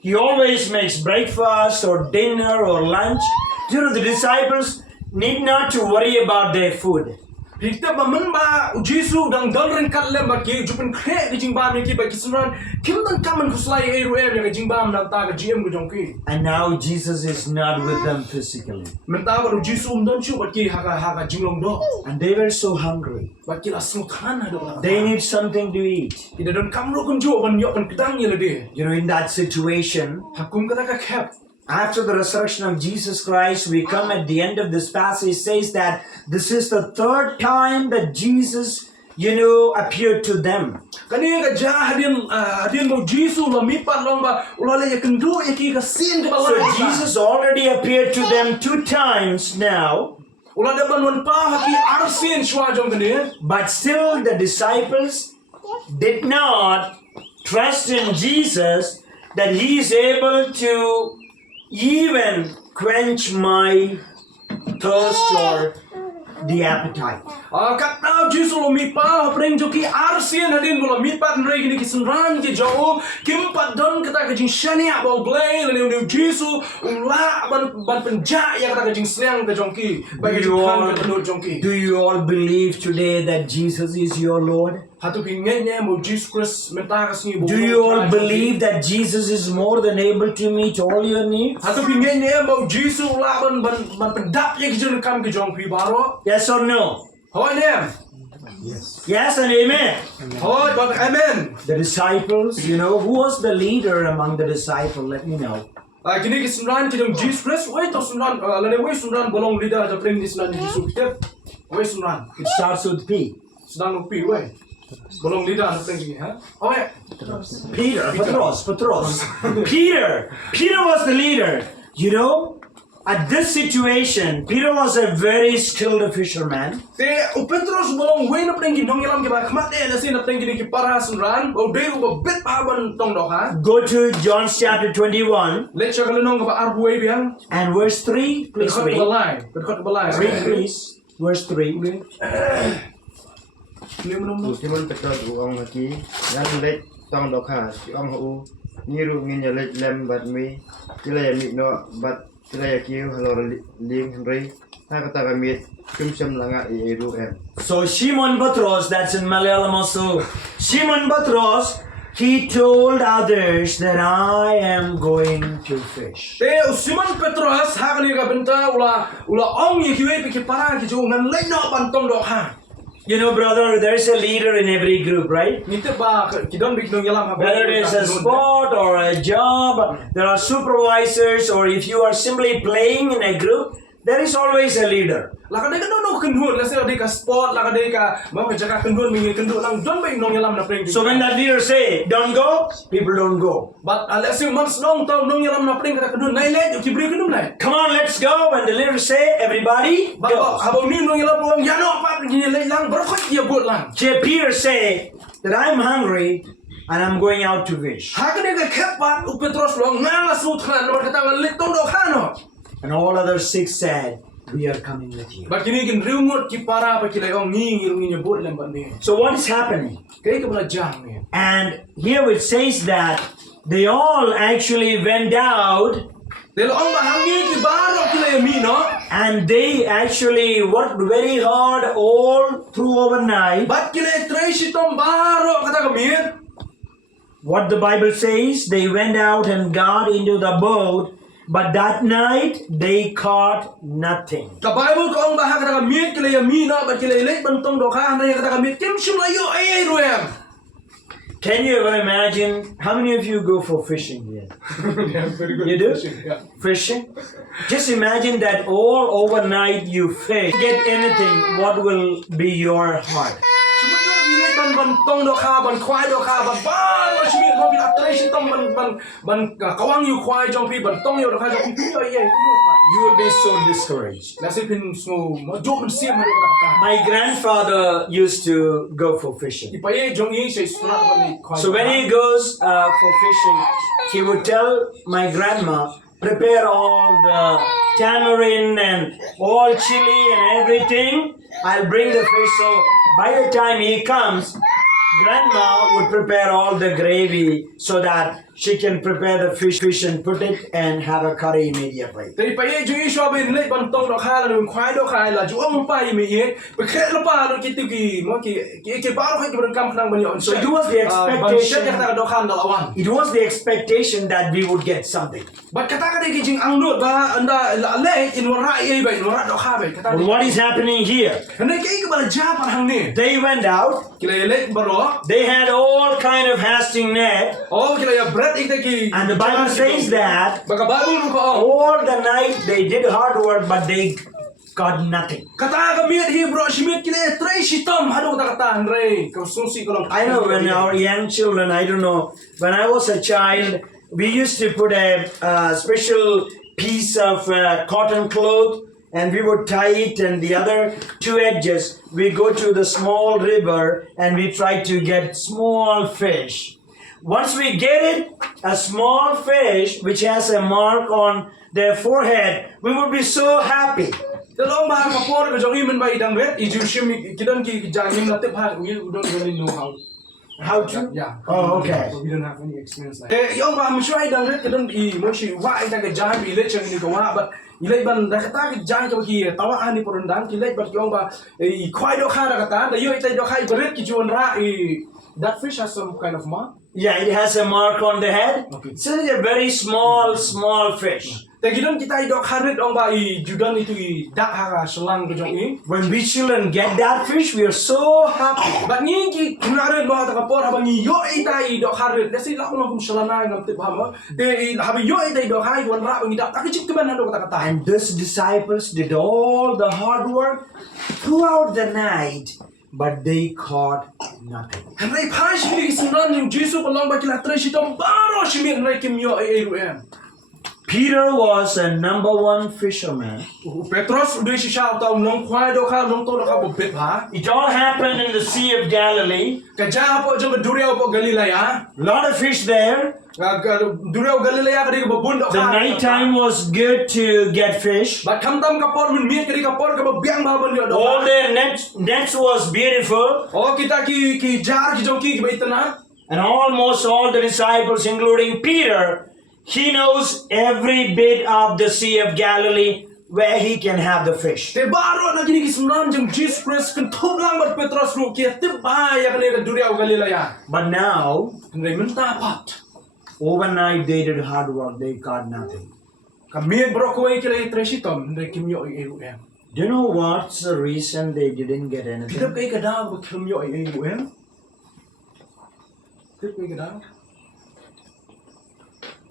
he always makes breakfast or dinner or lunch. The disciples need not to worry about their food. Hikta ba man ba Jesus dang dal ren kat lem ba ki jupen kre ki jingbam ni ki ba ki sunran kim dan kaman kuslai e ru em ki jingbam na ta ga gm ko jong ki. And now Jesus is not with them physically. Men ta ba Jesus dan chu ba ki ha ga jinglong do. And they were so hungry. Ba ki la smu than ha do la. They need something to eat. Ida dan kam ro kun ju ban yo ban kedang ye le de. In that situation, Hakum kata ka khap. after the resurrection of Jesus Christ, we come at the end of this passage, says that this is the third time that Jesus, appeared to them. Kani ka ja hadin mo Jesus la mi pat long ba ula le ya kendu ya ki ka sin ka ba. So Jesus already appeared to them 2 times now, Ula da ban wan pa ha ki arsin shwa jong kani. but still the disciples did not trust in Jesus that he is able to even quench my thirst or the appetite. Kat tao Jesus lo mi pa pring jo ki arsin hadin lo mi pat rei ki sunran ki jo kim pat don kata ka jing shania ba blay le ne Jesus la ban penja ya kata ka jing slang ka jong ki ba ki kan ka no jong ki. Do you all believe today that Jesus is your Lord? Hatu ki nge mo Jesus Christ menta ka sni bo. Do you all believe that Jesus is more than able to meet all your needs? Hatu ki nge mo Jesus la ban pendap ya ki jong kam ki jong pi baro. Yes or no? Hoi nem. Yes and amen. Hoi but amen. The disciples, who was the leader among the disciples? Let me know. Kini ki sunran ki jong Jesus Christ wei to sunran la ne wei sunran bolong leader ja pring ni sunran Jesus kitep. Wei sunran. It starts with P. Sedang pi wei. Bolong leader na pring ni ha. Hoi. Petros. Peter was the leader. At this situation, Peter was a very skilled fisherman. Te Petros bolong wei na pring ki dong yalam ki ba khmat e la sin na pring ki para sunran o de ko bit pa ban tong do ha. Go to John chapter 21 Let cha ka nong ka ba ar buai biang. and verse 3. Please Khot read. balai. Khot balai. Read, please. Verse 3. Ni menom Tu Simon Petrus uang haki yang lek tong dokha uang hu niru ngin ya lek lem bat mi kila ya mi no bat kila ya kiu halor ling henry ha kata kami kum sem langa e ru em. So Shimon Petros, that's in Malayalam also. Shimon Petros, he told others that I am going to fish. Te Simon Petrus ha ka ni ka benta ula ong ye ki wei pi ki para ki jo ngan lek no ban tong do ha. Brother, there's a leader in every group, right? Nite ba ki don big nong yalam ha. Whether it is a sport or a job, there are supervisors, or if you are simply playing in a group, there is always a leader. Laka deka no kendut, let's say deka sport, laka deka mau jaga kendut mingi kendut lang don bay nong yalam na preng. So when that leader say don't go, people don't go. But let's say mas nong tau nong yalam na preng kata kendut nai let you beri kendut nai. Come on, let's go. When the leader say, everybody But goes. abang ni nong yalam orang ya no apa pergi let lang baru kau dia buat lang. Here Peter say that I'm hungry and I'm going out to fish. Haka deka kepat Petros long ngala sutran nomor kata let tong do kano. And all other six said, we are coming with you. But kini kin riumut ki para pa kilay ong ngirung nyebut lembat ni. So what is happening? Kaya ka jang ni. And here it says that they all actually went out Delo ong bahangi ki baro kilay mi no. and they actually worked very hard all through overnight. But kilay tray sitom baro kata kamir. What the Bible says, they went out and got into the boat, but that night they caught nothing. Ka Bible ko ong bahang kata kamir kilay mi no. But kilay late bantong doka anay kata kamir kim shumlayo ay ruem. Can you ever imagine how many of you go for fishing here? Very good. You do? Yeah. Fishing? Just imagine that all overnight you fish. Get anything, what will be your heart? Cuma bilay ban tong doka ban kwai doka ban baro shimi ko bil atray sitom ban kawang yu kwai jong pi ban tong yu doka jong pi yo ay. You will be so discouraged. Nasi pin smo majok man siam mo kata. My grandfather used to go for fishing. Ipaye jong yi say sunat ban ni kwai. So when he goes for fishing, he would tell my grandma, prepare all the tamarind and all chili and everything. I'll bring the fish. So by the time he comes, grandma would prepare all the gravy so that she can prepare the fish and put it and have a curry immediately. Tapi paye jong yi shwa bin lek ban tong doka la dun kwai doka la ju ong pa yi mi ye. Pe khet la pa lo kitu ki mo ki baro khai ban kam khang ban yo. So it was the expectation. Ban kata doka dal awan. It was the expectation that we would get something. But kata ka de ki jing ang lut ba anda le in wara ye ba in wara doka ba kata. But what is happening here? Hande kai ka ban ja par hang ni. They went out. Kila lek baro. They had all kind of casting net. Oh kila ya bread ik ki. And the Bible says that Baka Bible ko all the night they did hard work, but they got nothing. kata ka miet hi bro shimit kila tray sitom hado kata kata andre ka susi ko lang. I know when our young children, I don't know, when I was a child, we used to put a special piece of cotton cloth and we would tie it and the other two edges, we go to the small river and we try to get small fish. Once we get it, a small fish which has a mark on their forehead, we would be so happy. Tolong bah kapor ka jong iman ba idang red iju shim kidan ki jangin na tip ha we don't really know How to? yeah. Oh, okay. So we don't have any experience like yong ba mo shwai idang red kidan I mo shi wa ita ka jang bi le chang ni ko wa but ilay ban da kata ki jang ka ki tawa ani porondang ki le but yong ba I kwai do kha da kata da yo ita do khai beret ki juan ra that fish has some kind of mark. Yeah, it has a mark on the head. Okay. So it's a very small fish. Te gidan kita idok harit ong ba judan itu dak ha selang ko jong When we children get that fish, we are so happy. But ni ki kinarin ba ta kapor habang yo ita idok harit kasi la ko kum selana ngam tip ha mo te habang yo ita idok hai wan ra bang idak takich keban ando kata kata. And these disciples did all the hard work throughout the night, but they caught nothing. Henry pash ni SYNRAN yung Jesu palong ba kila tres itong baro shimi Henry kim yo ay ruem. Peter was a #1 fisherman. Petros udah siya tao nong kwai do ka nong to do ka bubit ha. It all happened in the Sea of Galilee. Kaja po jong duriaw po Galilea. A lot of fish there. Duriaw Galilea kadi ka bubun do ka. The night time was good to get fish. But kamtam kapor min miet kadi kapor ka biang ba ban yo do. All their nets was beautiful. Oh kita ki jar ki jong ki baitana. And almost all the disciples, including Peter, he knows every bit of the Sea of Galilee where he can have the fish. Te baro na kini ki SYNRAN jong Jesus Christ kan thop lang bat Petros ru ki te ba ya kani ka duriaw Galilea. But now, Henry minta pat. overnight they did hard work, they caught nothing. Kami bro ko ay kila tresitom Henry kim yo ay ruem. Do you know what's the reason they didn't get anything? Kita kay kada ba kim yo ay ruem. Kita kay kada.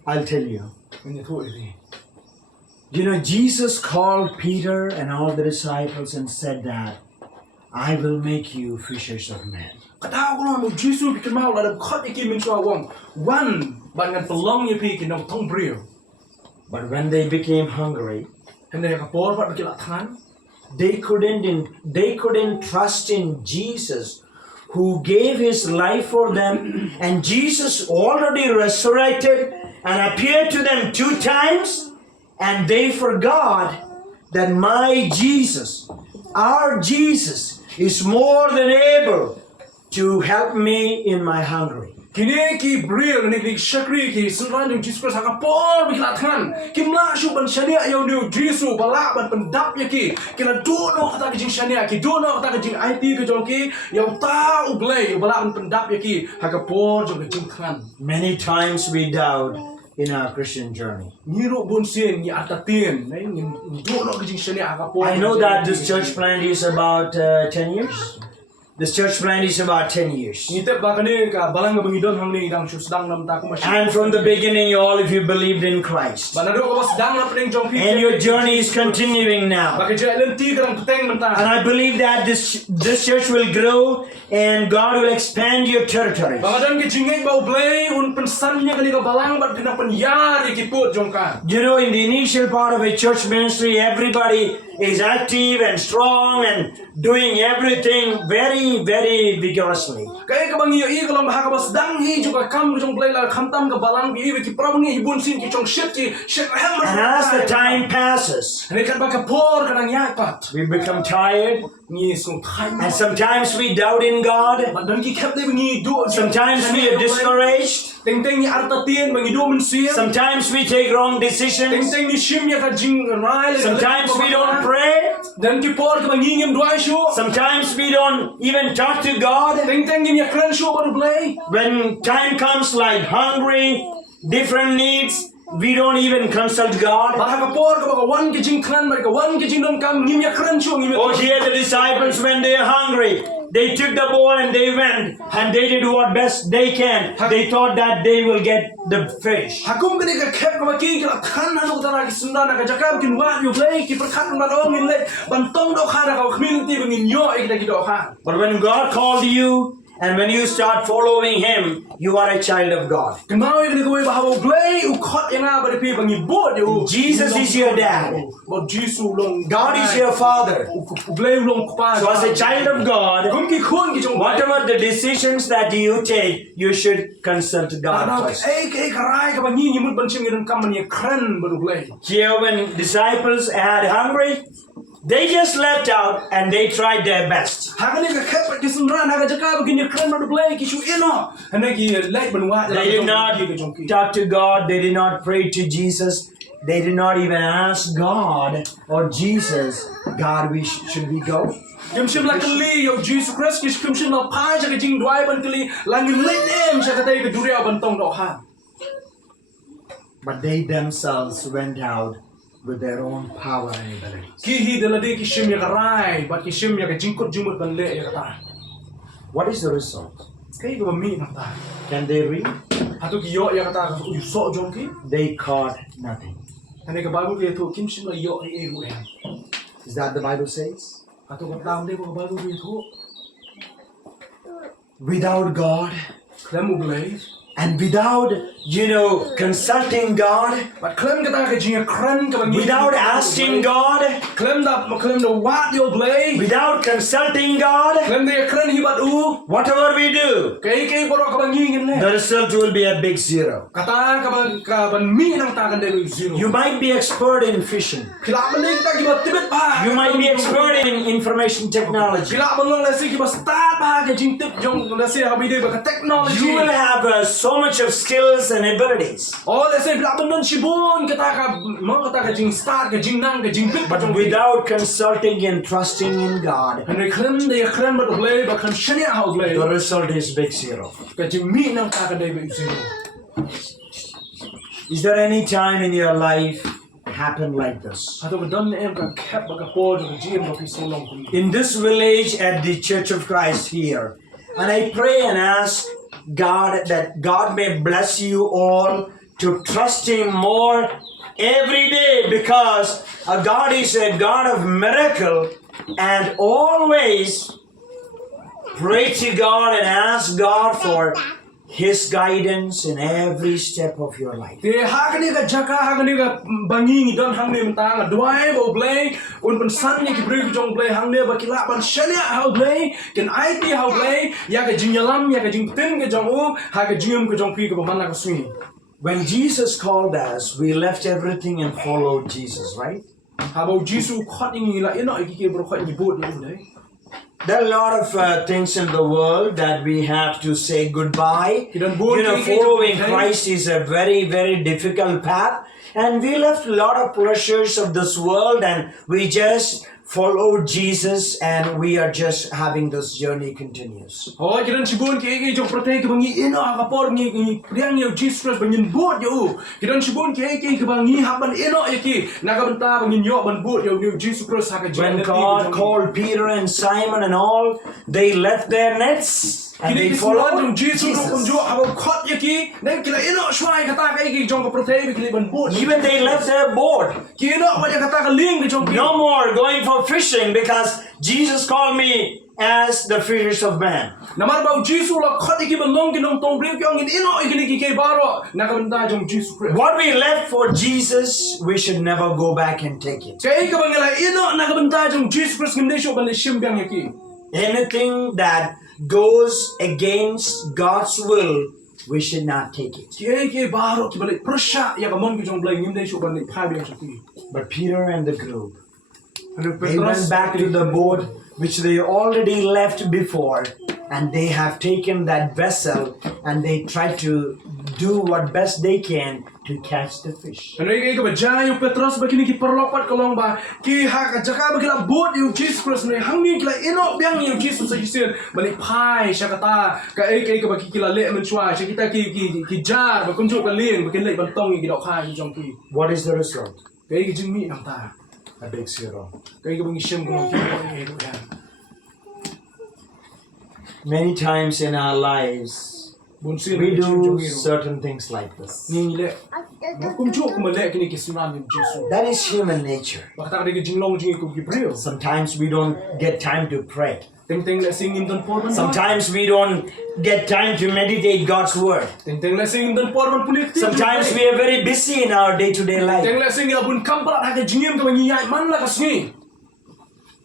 I'll tell you. Kanya to iri. You know, Jesus called Peter and all the disciples and said that, I will make you fishers of men. Kata ko lang mo Jesus bikin mau la dam khot iki min chwa wong. One ban ngan pelong ye pi kin nong thong brio. But when they became hungry, Hende ka por pat bikin la than. they couldn't trust in Jesus who gave his life for them, and Jesus already resurrected and appeared to them 2 times, and they forgot that my Jesus, our Jesus, is more than able to help me in my hungry. Kini ki brio ni ki shakri ki SYNRAN jong Jesus Christ ka por bikin la than. Kim la shu ban shania yo ni Jesus bala ban pendap ye ki. Kila do no kata ki jing shania ki do no kata ki jing IT ke jong ki yang ta u blay bala ban pendap ye ki ha ka por jong ki jing than. Many times we doubt in our Christian journey. Ni ro bun sien ni atatien nai ni do no ki jing shania ka por. I know that this church plant is about 10 years. This church plant is about 10 years. Ni tep ba kani ka balang ga bangidon hang ni dang shu sedang nam ta ko masih. And from the beginning, all of you believed in Christ. Banado ko bas dang na pning jong pi. And your journey is continuing now. Ba ke je lenti ka dang peteng mentah. And I believe that this church will grow and God will expand your territory. Bagadan ke jingeng bau blay un pensannya kali ka balang bat pina penyar ki put jong ka. You know, in the initial part of a church ministry, everybody is active and strong and doing everything very, very vigorously. Kaya ka bangi i kalau bah ka bas dang hi juga kam jong blay la khamtam ka balang ki i ki prabangi ibun sin ki jong shit hem. And as the time passes, Ni kan ba ka por ka dang yak pat. we become tired. Ni sung thai. And sometimes we doubt in God. Badan ki khap dai bangi do. Sometimes we are discouraged. Teng teng ni arta tien bangi do men sia. Sometimes we take wrong Teng decisions. teng ni shim ya ka jing rai. Sometimes we don't pray. Dan ki por ka bangi ngim dua shu. Sometimes we don't even talk to God. Teng teng ni ya kran shu baru blay. When time comes like hungry, different needs, we don't even consult God. Bahag ka por ka baka wan ki jing kran mereka wan ki jing don kam ngim ya kran shu ngim. Oh, here the disciples, when they are hungry, they took the boat and they went and they did what best they can. They thought that they will get the fish. Hakum kini ka khep ka baki ka khan hanu ka tara ki SYNRAN ka jakam kin wa yu blay ki perkhat ma do ngin le bantong do khara ka khmin ti ngin yo ek da ki do kha. But when God called you and when you start following Him, you are a child of God. Kemau ek ni ko ba hawo blay u khot yang ba de pi bangi bot yo. Jesus is your dad. But Jesus long God is your father. blay long pa. So as a child of God, Kum ki khun ki jong whatever the decisions that you take, you should consult God first. Ek rai ka bangi ngimut banchim ngin kam man ye kran baru blay. Here when disciples had hungry, they just left out and they tried their best. Hakani ka khep ki SYNRAN ha ka jakam kin ye kran baru blay ki shu ino. Hane ki like ban wa. They did not talk to God. They did not pray to Jesus. They did not even ask God or Jesus, God, should we go? Kim shim la kali yo Jesus Christ ki kim shim la pai ja ka jing dwai ban kali la ngin le nem ja ka dai ka duria ban tong do ha. But they themselves went out with their own power and ability. Ki hi de la de ki shim ya ka rai bat ki shim ya ka jing kut jumut ban le ya ka ta. What is the result? Kai ka ba mi na ta. Can they read? Hatu ki yo ya ka ta ka u so jong ki. They caught nothing. Hane ka Bible ki thu kim shim la yo e ru em. Is that the Bible says? Hatu ka tam de ko Bible ki thu. Without God Klem u blay. and without, consulting God, Bat klem ka ta ka jing kran ka ban without asking God, klem da wat yo blay. without consulting God, Klem de kran hi bat u. whatever we do, Kai boro ka ban ngin le. the result will be a big zero. Kata ka ban mi nang ta kan de zero. You might be expert in fishing. Kila maning ta ki ba tibet ba. You might be expert in information technology. Kila balong la si ki ba start ba ka jing tip jong la si ha bi de ba ka technology. You will have so much of skills and abilities. Oh la si kila balong shibon kata ka jing start ka jing nang ka jing tip But without consulting and trusting in God, and they claim they claim ba play ba kan shania how play. the result is big zero. Ka jing mi nang ta ka de ba zero. Is there any time in your life happened like this? Ato ba don em ka kep ba ka po jong jing ba pi so long. In this village at the Church of Christ here, and I pray and ask God that God may bless you all to trust Him more every day because God is a God of miracle, and always pray to God and ask God for His guidance in every step of your life. Te hagani ka jaka hagani ka bangi don hangni mentang duai bo play un ban san ni ki bri jong play hangne ba kila ban shania how play ken IT how play ya ka jinyalam ya ka jing tin ke jong u ha ka jingum ke jong pi ka ba man ka swing. When Jesus called us, we left everything and followed Jesus, right? Ha bo Jisu khot ni la ino ki ke bro khot ni bot ni dai. There are a lot of things in the world that we have to say goodbye. You know, following Christ is a very, very difficult path. And we left a lot of pleasures of this world and we just followed Jesus and we are just having this journey continuous. Oh, kiran sibun ke jong prote ke bangi ino ka por ni priang ni Jesus bangin bot yo. Kiran sibun ke bangi haban ino yaki nagabanta bangin yo ban bot yo ni Jesus Christ ha ka When God called Peter and Simon and all, they left their nets. And they followed Jesus. Even they left their boat. No more going for fishing because Jesus called me as the fishers of men. What we left for Jesus, we should never go back and take it. Anything that goes against God's will, we should not take it. But Peter and the group, they went back to the boat which they already left before, and they have taken that vessel and they try to do what best they can to catch the fish. What is the result? A big zero. Many times in our lives, we do certain things like this. That is human nature. Sometimes we don't get time to pray. Sometimes we don't get time to meditate God's word. Sometimes we are very busy in our day-to-day life.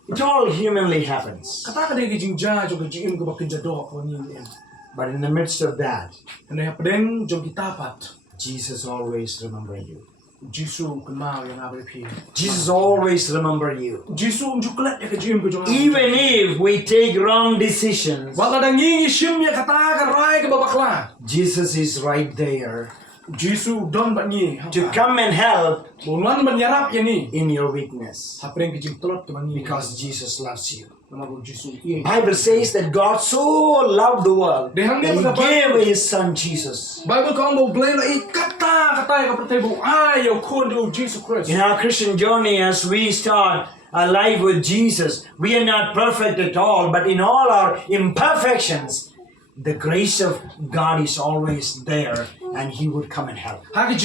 It all humanly happens. But in the midst of that, Jesus always remember you. Jesus always remember you. Even if we take wrong decisions, Jesus is right there to come and help in your weakness, because Jesus loves you. Bible says that God so loved the world that He gave His Son Jesus. In our Christian journey, as we start our life with Jesus, we are not perfect at all, but in all our imperfections, the grace of God is always there, and He would come and help. What's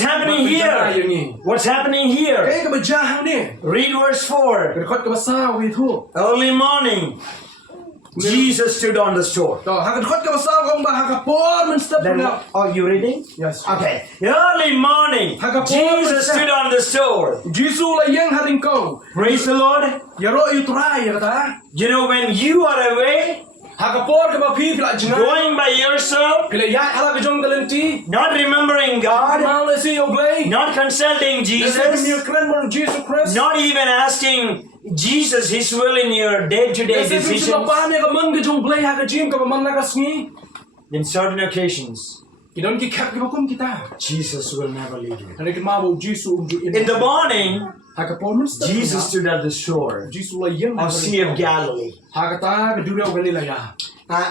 happening here? What's happening here? Read verse 4. Early morning, Jesus stood on the shore. Are you reading? Yes. Okay. Early morning, Jesus stood on the shore. Praise the Lord. You know, when you are away, going by yourself, not remembering God, not consulting Jesus, not even asking Jesus His will in your day-to-day decisions. In certain occasions, Jesus will never leave you. In the morning, Jesus stood at the shore of Sea of Galilee.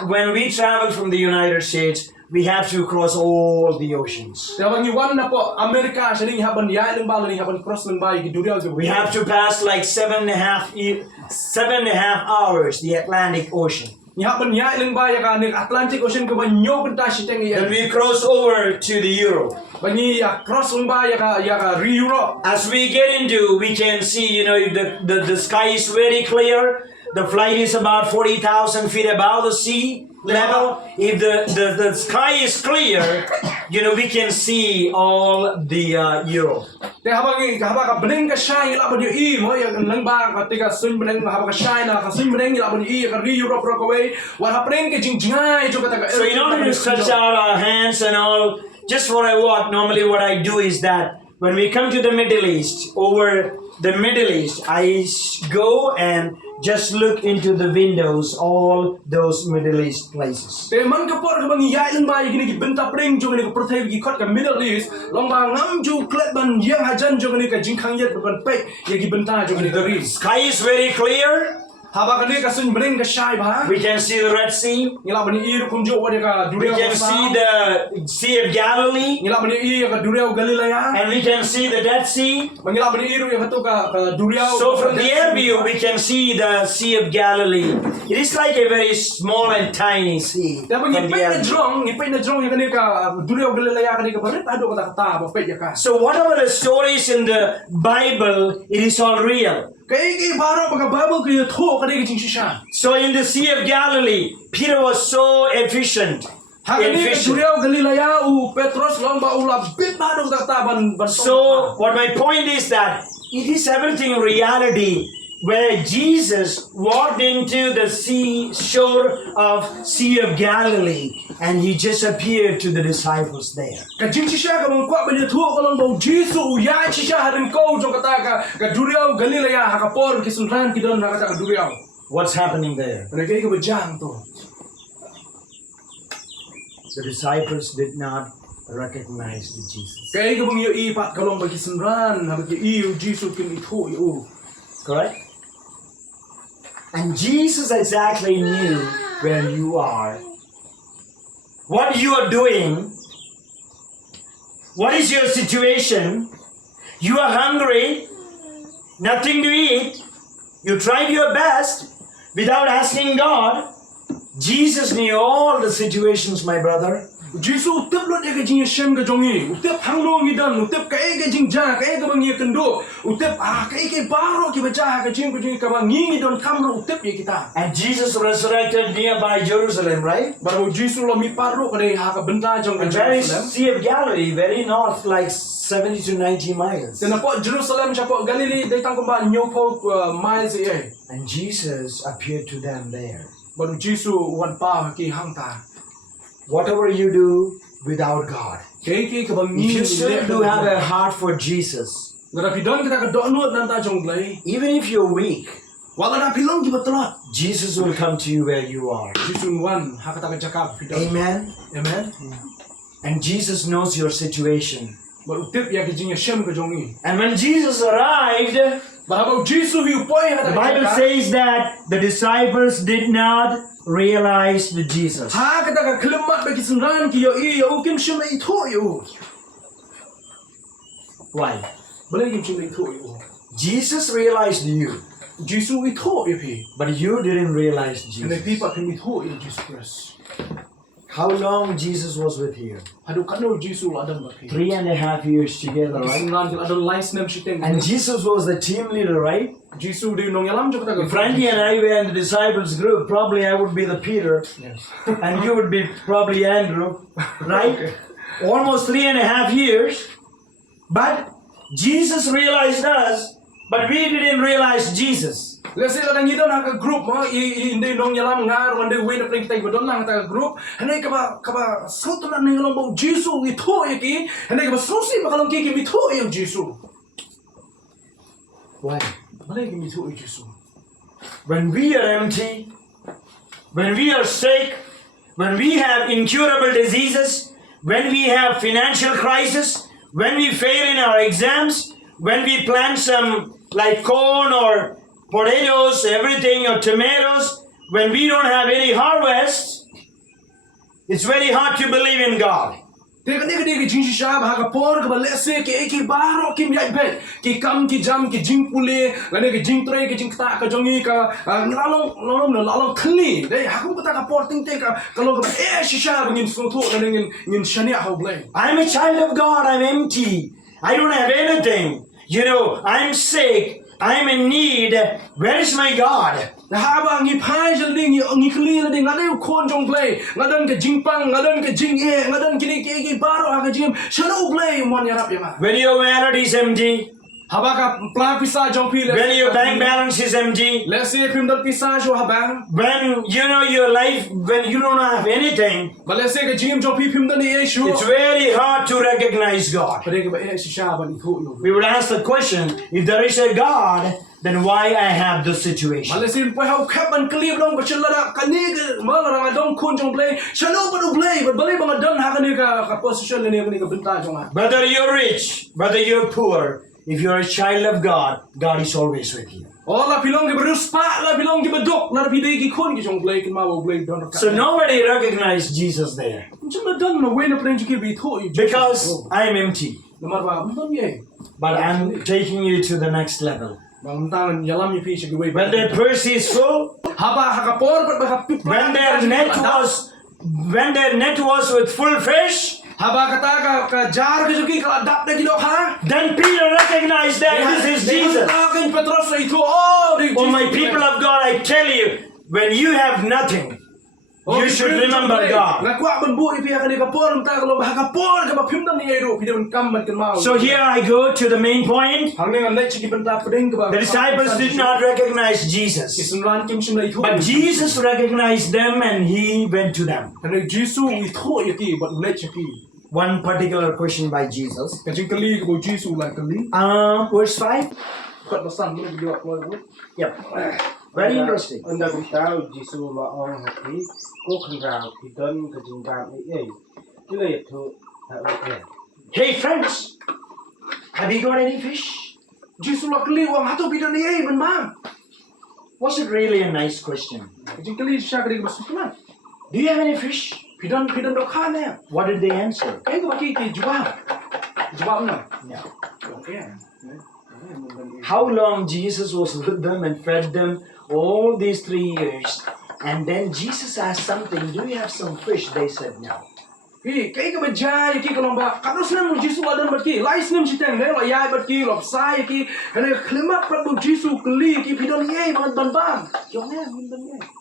When we travel from the United States, we have to cross all the oceans. We have to pass like 7.5 hours the Atlantic Ocean. Nya ban nya leng ba ya ka ning Atlantic Ocean ka ban nyo kan ta shiteng ya. Then we cross over to the Europe. Ban ni ya cross leng ba ya ka Europe. As we get into, we can see, if the sky is very clear. The flight is about 40,000 feet above the sea level. If the sky is clear, we can see all the Europe. Te haba ka beneng ka shine la ban i mo ya leng ba ka te ka sun beneng haba ka shine la ka sun beneng la ban i ka Europe ro ka we wa ha beneng ke jingjai jo ka ta. So in order to stretch out our hands and all, just what I want, normally what I do is that when we come to the Middle East, over the Middle East, I go and just look into the windows, all those Middle East places. Te man ka por ka bang yai leng ba gini ki benta preng jo ni ka prothe gi khot ka Middle East long ba ngam ju klet ban yang hajan jo ni ka jingkhang yet ban pe ye gi benta jo ni ka ri. Sky is very clear. Haba ka ni ka sun beneng ka shai ba. We can see the Red Sea. Ngila ban i ru kum jo wa de ka We duria can see the Sea of Galilee. ngila ban i ka duria Galilea. And we can see the Dead Sea. Ngila ban i ru ya to ka duria. So from the air view, we can see the Sea of Galilee. It is like a very small and tiny sea. Te ban from ni the pe air na view. drong ni pe na drong ya ka ni ka duria Galilea ka ni ka ban ta do ka ta ba pe ya ka. So whatever the stories in the Bible, it is all real. Kai baro ka Bible ka tho ka ni ka jing shisha. So in the Sea of Galilee, Peter was so efficient. Hakani ka Efficient. duria Galilea u Petrus long ba ula bit ba do ka ta ban ban. So what my point is that it is everything reality where Jesus walked into the shore of Sea of Galilee and he just appeared to the disciples there. Ka jing shisha ka mon kwa ba ni tho ka long ba Jesus ya shisha harin ko jo ka ta ka duria Galilea ha ka por ki sunran ki don na ka ta ka duria. What's happening there? Ka kai ka ba jang to. The disciples did not recognize the Jesus. Kai ka bang yo i pat ka long ba ki sunran ha ba ki i Jesus kin i tho yo. Correct? And Jesus exactly knew where you are, what you are doing, what is your situation. You are hungry, nothing to eat. You tried your best without asking God. Jesus knew all the situations, my brother. Jesus utep lot ya ka jing shem ka jongi utep hanglong idan utep ka e ka jing ja ka e ka bang ye kendo utep ka e ke baro ki baca ka jing ka bang ngi don kamro utep ye kita. And Jesus resurrected nearby Jerusalem, right? Baru Jesus lo mi paro ka dei ha ka benta jong ka And very Jerusalem. Sea of Galilee, very north, like 70 to 90 miles. Dan apa Jerusalem siapa Galilee dei tang ba nyoko miles ye. And Jesus appeared to them there. Baru Jesus wan pa ki hang ta. Whatever you do without God, Kai ka bang if you ngi still do have a heart for Jesus, ngara pidon kita ka do not nan ta jong lai. even if you're weak, Wala na pilong ki batlot. Jesus will come to you where you are. Jesus wan ha ka ta ka jakap pidon. Amen. Amen. And Jesus knows your situation. Baru utep ya ka jing shem ka jongi. And when Jesus arrived, Bahawa Jesus yu poi the Bible says that the disciples did not realize the Jesus. ha kata ka kelemat bagi sunran ki yo i yo kim shim i tho yo. Why? Boleh kim shim i tho yo. Jesus realized you, Jesus i tho yo pi. but you didn't realize Kena Jesus. pi pa kim i tho yo Jesus Christ. How long Jesus was with you? Hadu kano Jesus adam ba pi. 3.5 years together, right? Sunran ki adam lies nem shiteng. And Jesus was the team leader, right? Jesus di nong yalam jo kata ka. If Frankie and I were in the disciples group, probably I would be the Peter, Yes. and you would be probably Andrew, right? Almost 3.5 years. But Jesus realized us, but we didn't realize Jesus. Let's say kadang idon ha ka group mo i indi nong yalam ngar wande we na pring tay bodon lang ta group. Hanay ka ba sauto na ning long bo Jesus i tho yo ki. Hanay ka ba susi ba kalong ki mi tho yo Jesus. Why? Boleh kim i tho yo Jesus. When we are empty, when we are sick, when we have incurable diseases, when we have financial crisis, when we fail in our exams, when we plant some like corn or potatoes, everything, or tomatoes, when we don't have any harvest, it's very hard to believe in God. Teka ni kadi jing shisha ba ka por ka lese ki baro ki mi bet ki kam ki jam ki jing pule ngane ki jing tre ki jing ta ka jongi ka lalong khli dei hakum ka ta ka por ting te ka lo ka shisha ba ngin so tho ngin shania how blame. I'm a child of God. I'm empty. I don't have anything. You know, I'm sick. I'm in need. Where is my God? Na ba ngi phai jal ding ngi khli la ding ngade khon jong play ngadan ke jing pang ngadan ke jing e ngadan ki baro ha ka jim shano play mon yarap yama. When your wallet is empty, Haba ka plan pisa jong pi when your bank balance is empty, let's say pim dal pisa jo haba when you know your life, when you don't have anything, ba let's say ka jim jong pi pim dal ni issue it's very hard to recognize God. pare ka ba shisha ba ni thu yo. We would ask the question, if there is a God, then why I have this situation? Malasin pa how kap an klib dong ba chala ka ni ma la dong khon jong play shano ba do play but bali ba dan ha ka ni ka position ni ka binta jong ha. Whether you're rich, whether you're poor, if you're a child of God, God is always with you. Oh la pilong ki berus pa la pilong ki bedok la pidei ki khon ki jong play ki ma wo play don ka. So nobody recognized Jesus there. Jum dan no when plan ki bi thu Because I'm empty. namar ba mon ye. But I'm taking you to the next level. Bang tan yalam mi pi chi we When their purse is full, haba ha ka por ba ka pi when their net was with full fish, haba kata ka jar ke juki ka dap de kilo ha. then Peter recognized that this is Jesus. Oh, my people of God, I tell you, when you have nothing, you should remember God. So here I go to the main point. The disciples did not recognize Jesus, but Jesus recognized them and he went to them. One particular question by Jesus. Verse 5. Yep. Very interesting. Anda beritahu Jisu laong hati ko kenal hidon ke JINGBAM kila itu Hey friends, have you got any fish? Was it really a nice question? Do you have any fish? What did they answer? No. How long Jesus was with them and fed them all these 3 years, and then Jesus asked something, do you have some fish? They said no. If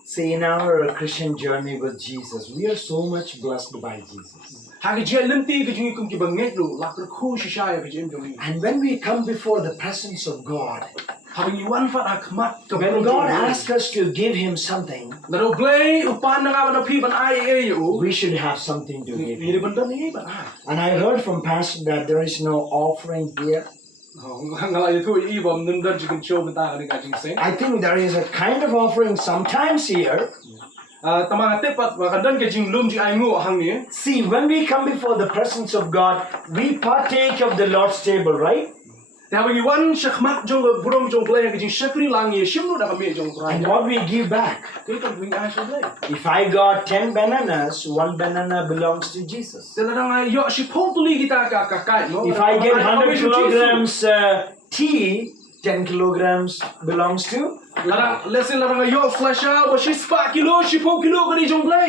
See, in our Christian journey with Jesus, we are so much blessed by Jesus. And when we come before the presence of God, when God asks us to give Him something, we should have something to give Him. And I heard from Pastor that there is no offering here. I think there is a kind of offering sometimes here. See, when we come before the presence of God, we partake of the Lord's table, right? And what we give back. If I got 10 bananas, 1 banana belongs to Jesus. If I get 100 kilograms tea, 10 kilograms belongs to?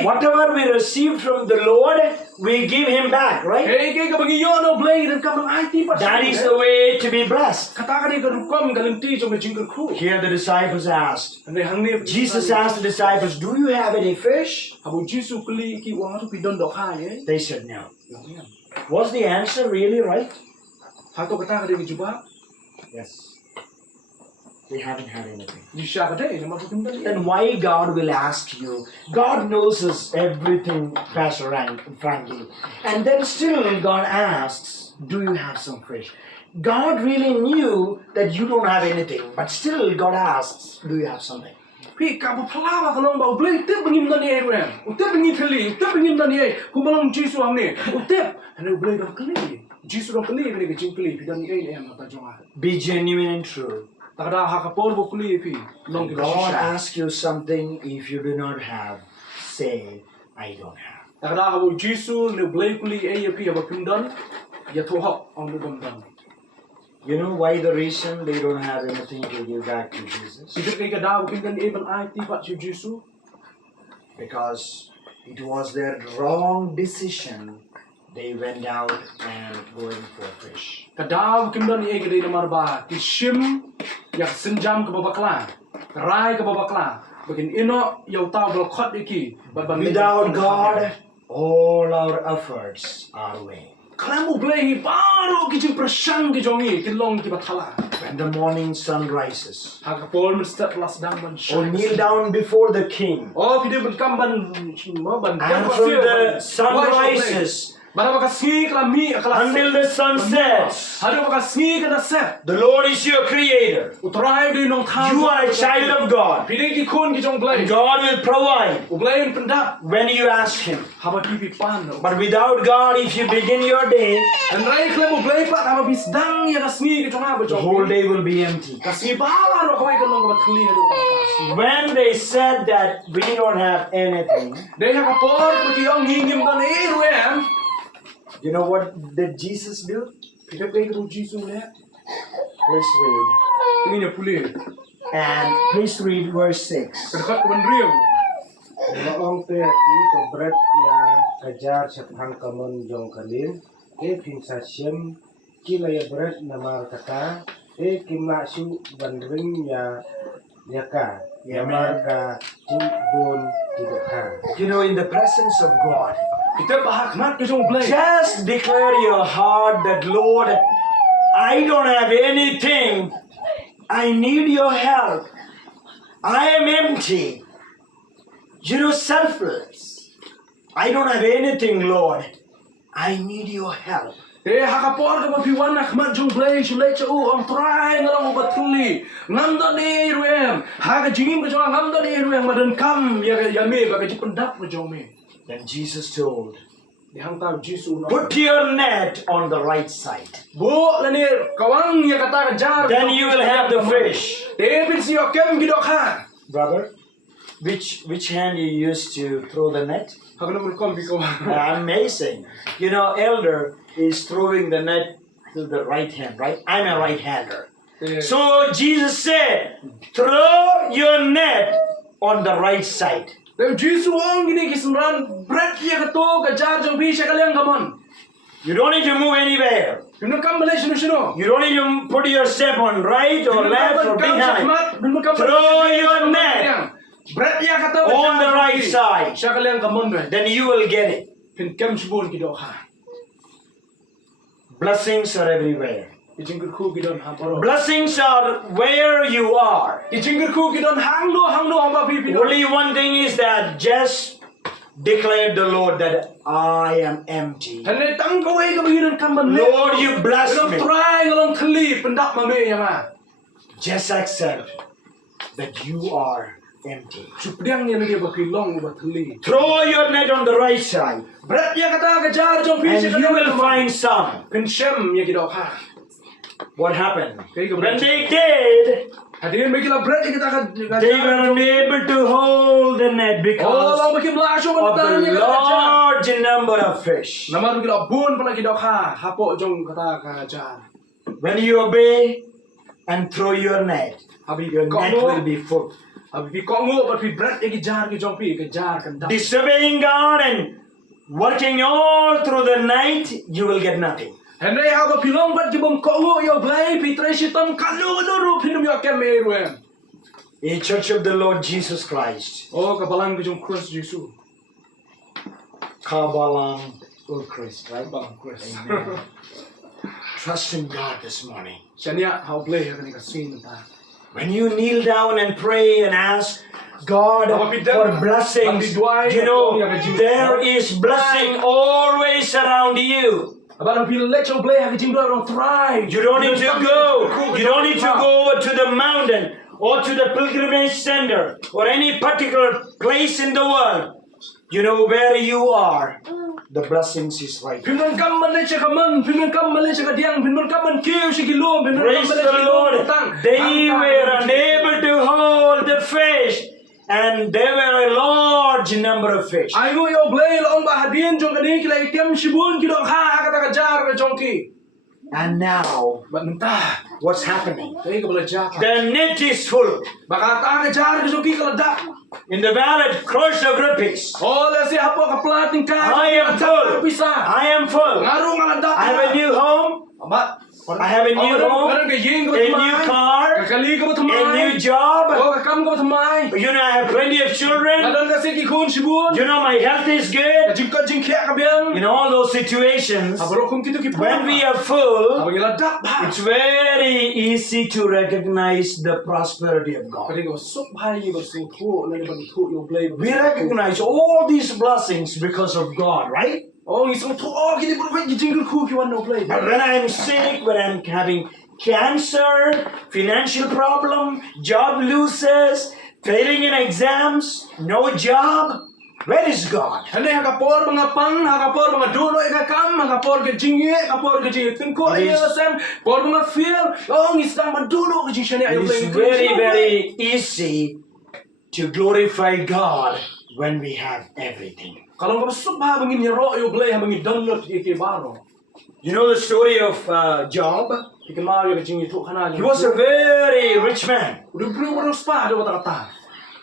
Whatever we receive from the Lord, we give Him back, right? That is the way to be blessed. Here the disciples asked. Jesus asked the disciples, do you have any fish? They said no. Was the answer really right? Yes. They haven't had anything. Then why God will ask you? God knows us everything, Pastor Frankie. And then still God asks, do you have some fish? God really knew that you don't have anything, but still God asks, do you have something? Be genuine and true. God asks you something, if you do not have, say, I don't have. Kada hawo Jisu le blay kuli ya pi ba pindon ya thohok ong dum dum. You know why the reason they don't have anything to give back to Jesus? Siduk kay kada pindon even ai ti pat si Jisu. Because it was their wrong decision. They went out and going for fish. Kada pindon ai gede namar ba ki shim ya senjam ke babakla. Rai ke babakla. Bakin ino yaw taw bal khot iki. Without God, all our efforts are vain. Klamu blay baru ki prasang ki jongi ki long ki bathala. When the morning sun rises, Hakapol mesti plus dang ban. or kneel down before the king, Oh, video ban kam ban and from the sun rises Mana makasngi klami until the sun sets, Hado makasngi kana set. the Lord is your creator. Utrai di nong tham. You are a child of God. Pide ki kun ki jong blay. God will provide Ublay pendap. when you ask Him. Haba pipi pan. But without God, if you begin your day, Dan rai klem ublay pat haba bis dang ya kasngi ki jong haba the jong. whole day will be empty. Kasngi bala ro kawai kan nong batli hado. When they said that we don't have anything, Dei hakapor ki yong ngingim dan ruem. you know what did Jesus do? Pide pe ki Jisu le. Let's read. Ini nya puli. And please read verse 6. Kedekhat ke ban riu. Noong teki to berat ya kejar sepang kamun jong kalin pinsa siem kila ya berat namar kata kimla su bandring ya yaka namar ka jimbun tidak ha. You know, in the presence of God, Kita bahak mat ki jong blay. just declare your heart that, Lord, I don't have anything. I need your help. I am empty. You know, selfless. I don't have anything, Lord. I need your help. Hakapor ka mapiwan na kmat jong blay sulay cha ang try ngalong batuli. Ngamda ni ruem. Haka jingim ka jong ngamda ni ruem madan kam ya me ba ka jipendap ka jong me. Then Jesus told, Dihang tahu Jisu no. put your net on the right side. Bo lani kawang ya kata jar. Then you will have the fish. David si okem gidok ha. Brother, which hand you use to throw the net? Haka naman kom bi kawang. Amazing. You know, elder is throwing the net to the right hand, right? I'm a right-hander. So Jesus said, throw your net on the right side. Tapi Jisu ang gini kisendran berat ya kato ka jar jong bi sekaliang kamon. You don't need to move anywhere. Pino kam balay sino. You don't need to put your step on right or left or behind. Throw your net Berat ya kata on the right side. sekaliang kamon be. Then you will get it. Pin kam subon gidok ha. Blessings are everywhere. Ijingkur ku gidon ha paro. Blessings are where you are. Ijingkur ku gidon hangdo amba pipi. Only one thing is that just declare the Lord that I am empty. Hane tang ko ay kabiran kamban. Lord, you bless me. Try ngalong kali pendak mame ya ma. Just accept that you are empty. Supiang ni lagi bakilong batli. Throw your net on the right side, Berat ya kata kejar jong pi and you will find some. Pensem ya gidok ha. What happened? When they did, Hadirin bagilah berat ya kita they were unable to hold the net Oh, because lang bagi melasyo of man the large number of fish. Naman bagilah bun pala gidok ha. Hapo jong kata kejar. When you obey and throw your net, Habi your net will be full. Habi kongo but pi berat ya kejar ke jong pi kejar kan. Disobeying God and working all through the night, you will get nothing. Henry haba pilong bat jibom kongo yo blay pi tre sitam kalu luru pinum yo kemeruem. In Church of the Lord Jesus Christ, Oh, kabalang ke jong Christ Yesus. Kabalang Christ, right? Kabalang Christ. Amen. Trust in God this morning. Sanya how blay ya kan kaswin ta. When you kneel down and pray and ask God for blessings, you know, there is blessing always around you. Abang pil lecho blay ha jing do orang try. You don't need to go. You don't need to go to the mountain or to the pilgrimage center or any particular place in the world. You know where you are. The blessings is right. Pinon kam Malaysia kaman, pinon kam Malaysia kadiang, pinon kam man kiu si kilo, pinon kam Praise the Malaysia Lord. They were unable to hold the fish, and there were a large number of fish. Ai ngo yo blay la ong ba hadin jong kani kila item shibun kido kha kata ka jar ka jongki. And now, Ba mentah. what's happening? Dai ka bala jar. The net is full. Ba kata ka jar ka jongki kala dak. In the wallet, crores of rupees. Oh la si hapo ka plating ka. I am full. Pisa. I am full. Ngaru ngala dak. I have a new home, Ba. I have a new home, Ka ying ka a new car, Kali ka ba a thamai. new job. Oh ka kam ka ba thamai. You know, I have plenty of children. Ngadon ka si ki khun shibun. You know, my health is Ka good. jingka jingkhek ka biang. In all those situations, Abro kum kitu ki. when we are full, Abang ila dak ba. it's very easy to recognize the prosperity of God. Kali ka sok bhai ba su thu la ni ba thu yo blay. We recognize all these blessings because of God, right? Oh, isang thu oh kini bro ka jingkul khu ki wan no blay. But when I'm sick, when I'm having cancer, financial problem, job losses, failing in exams, no job, where is God? Hande hakapor mga pang, hakapor mga dulo ikakam, hakapor ke jingye, hakapor ke jingye tengko It is- ayo sem, por mga feel, oh isang madulo ke jingshane ayo It is very, very easy to glorify God when we have everything. Kalau kau subha bangin nyero ayo blay bangin download ke baro. You know the story of Job? Ikan mau ke jingye tu kana. He was a very rich man, udah bro spa ada kata.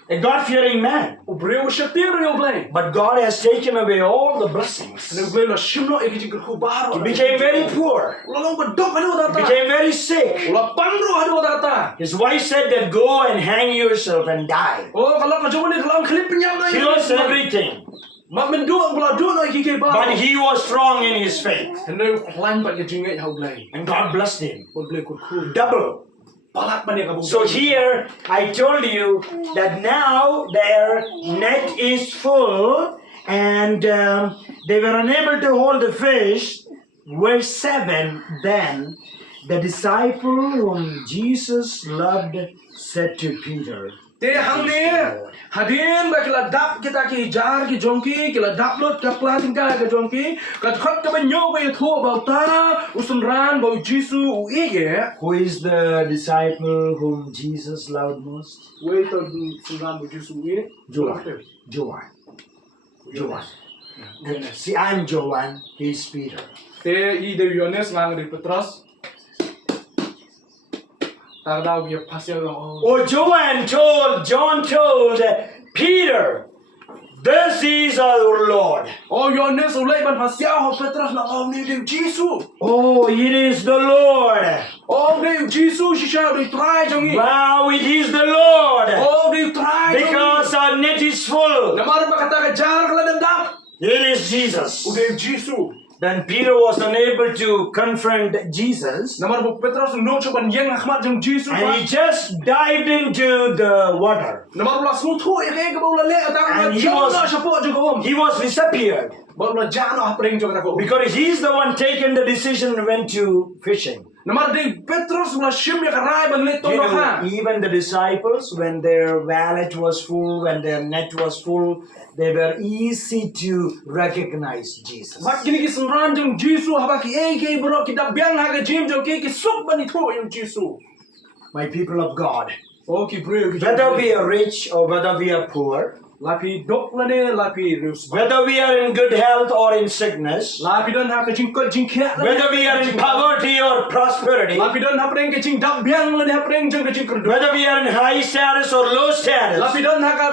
a God-fearing man. Bro shatir ayo blay. But God has taken away all the blessings. Ayo blay la shimno ke jingkul khu baro. He became very poor. Ulang ko dok ayo He kata. became very sick. Ulang pangro ayo kata. His wife said that go and hang yourself and die. Oh kalau kau jom ni kalau klip penyam She lost everything. Mak menduang pula dulo ke baro. But he was strong in his faith. Hande klan pat ke jingye hau blay. And God blessed him. Pun blay kur Double. palat pa niya kabung. So here I told you that now their net is full and they were unable to hold the fish. Verse 7, then the disciple whom Jesus loved said to Peter, Te hang ni hadin ba kila dap kita ki jar ki jongki kila dap lot ka plating ka jongki ka khot ka banyo ba thu ba ta usunran ba jisu u ige who is the disciple whom Jesus loved most? we to usunran ba jisu u ige Joan. See, I'm Joan, he's Peter. te I de Yohanes ngang de Petros ta daw ye pasel oh Oh, John told Peter, this is our Lord. oh Yohanes ulai ban pasel ho Petros na oh ni de jisu Oh, it is the Lord. oh de jisu shisha de try jongi Wow, it is the Lord. oh de try Because our net is full. namar ba kata ka jar kala dap It is Jesus. ude jisu Then Peter was unable to confront Jesus. Namar bu Petros no coban yang Ahmad jang Jisu And he just dived into the water. Namar bu langsung tu ya ke bau lale atang And he jang was- na sapo jang om. He was disappeared. Bau la jang na apreng jang ko. Because he's the one taking the decision and went to fishing. Namar de Petros la shim ya karai ban le to You no know, ha. even the disciples, when their wallet was full, when their net was full, they were easy to recognize Jesus. Mak kini ki sunran jang Jisu haba ki ke bro ki da biang ha ke jim jang ke suk ban itu yang Jisu. My people of God, Oh ki bro ki. whether we are rich or whether we are poor, lapi dok la ne lapi rus. whether we are in good health or in sickness, Lapi dan ha ke jing ko jing kya. whether we are in poverty or prosperity, Lapi dan ha preng ke jing da biang la ne ha preng jang ke jing kerdo. whether we are in high status or low status, Lapi don haka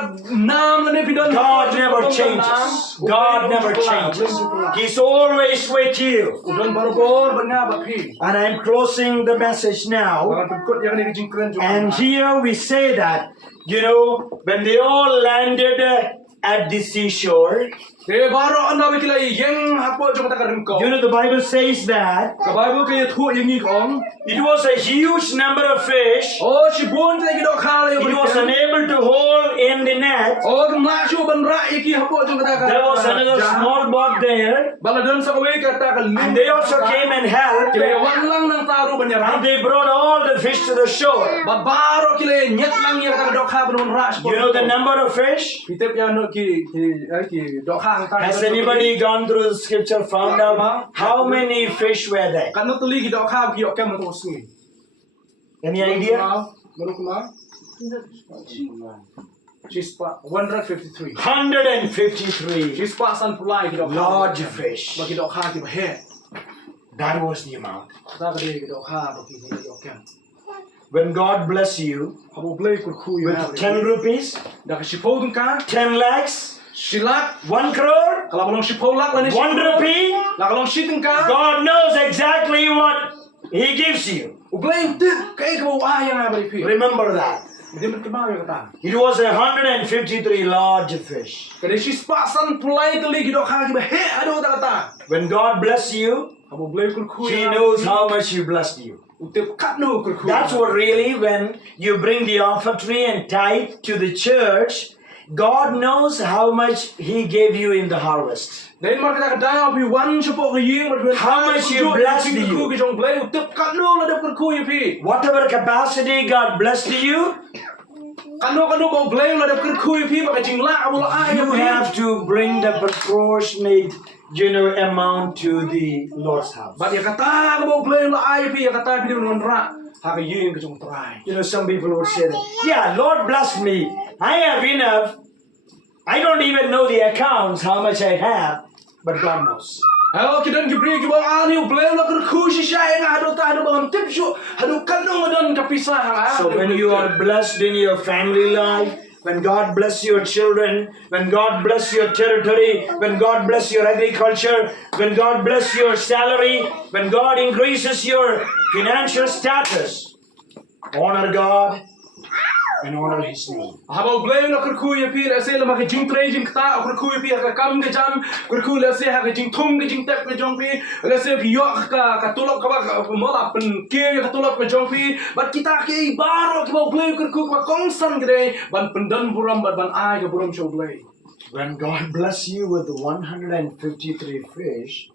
nam ne pidon God never changes. God never changes. He's always with you. Udon barobor banga bapi. And I'm closing the message now. Orang tukut yang ni jing keren juga. And here we say that, you know, when they all landed at the seashore, Te baro anda bikila yang hapo juga tak kau. you know, the Bible says that Kabayo kaya tu yang ni kong. it was a huge number of fish. Oh si bon lagi dok kala yang It was unable to hold in the net. Oh kemla syu ban ra iki hapo juga tak. There was another small boat there. Baladon sa kawai kata kan. And they also came and helped. Kila wan lang nang taru banyara. And they brought all the fish to the shore. Babaro kila nyet lang yang kata dok ha ban ra. You know the number of fish? Pitep yang no ki dok ha. Has anybody gone through the scripture, found out how many fish were there? Kan no tuli ki dok ha ki okam to sini. Any idea? Baru kenal. Chispa 153. 153 Chispa san pulai kita large fish. bagi dok ha kita he. That was the amount. Ta ka de kita ha bagi ni dok kan. When God bless you Habo blai kur khu yu with 10 rupees, da ka sipo dun ka 10 lakhs, silak 1 crore, kalau belum sipo lak la ni 1 rupee, la kalau situng ka God knows exactly what He gives you. u blai tip kai ka wa yang ha bari pi. Remember that. Dia berkembang ya kata. It was 153 large fish. Kada chispa san pulai tali kita ha kita he ado ta kata. When God bless you, Habo blai kur khu He knows how much He blessed you. Utip kat no kur khu. That's what really, when you bring the offering and tithe to the church, God knows how much He gave you in the harvest. Then mar kata kada pi wan support ke ying ber How much He blessed you. Ku ke jong blai utip kat no la de kur khu ya pi. Whatever capacity God blessed you, Kano bau blai la de kur khu ya pi ba ka jing la abu la ai you have to bring the proportionate, amount to the Lord's house. But ya kata ka bau blai la ai pi ya kata pi non ra. Ha ka ying ke jong trai. Some people would say that, yeah, Lord blessed me. I have enough. I don't even know the accounts, how much I have, but God knows. Hello kidan ki bri ki bau ani blai la kur khu si sha yang ado ta ado bang tip shu ado kanu don ka pisah. So when you are blessed in your family life, when God bless your children, when God bless your territory, when God bless your agriculture, when God bless your salary, when God increases your financial status, honor God and honor His name. Habau blai la kur khu ya pi la se la ma ka jing trai jing ta kur khu ya pi ka kam ke jam kur khu la se ha ka jing thum ke jing tep ke jong pi la se pi yo ka tulok ka ba mo la pen ke ka tulok ke jong pi bat kita ke baro ke bau blai kur khu ka kong san ke de ban pendan buram ban ai ka buram show blai. When God bless you with 153 fish,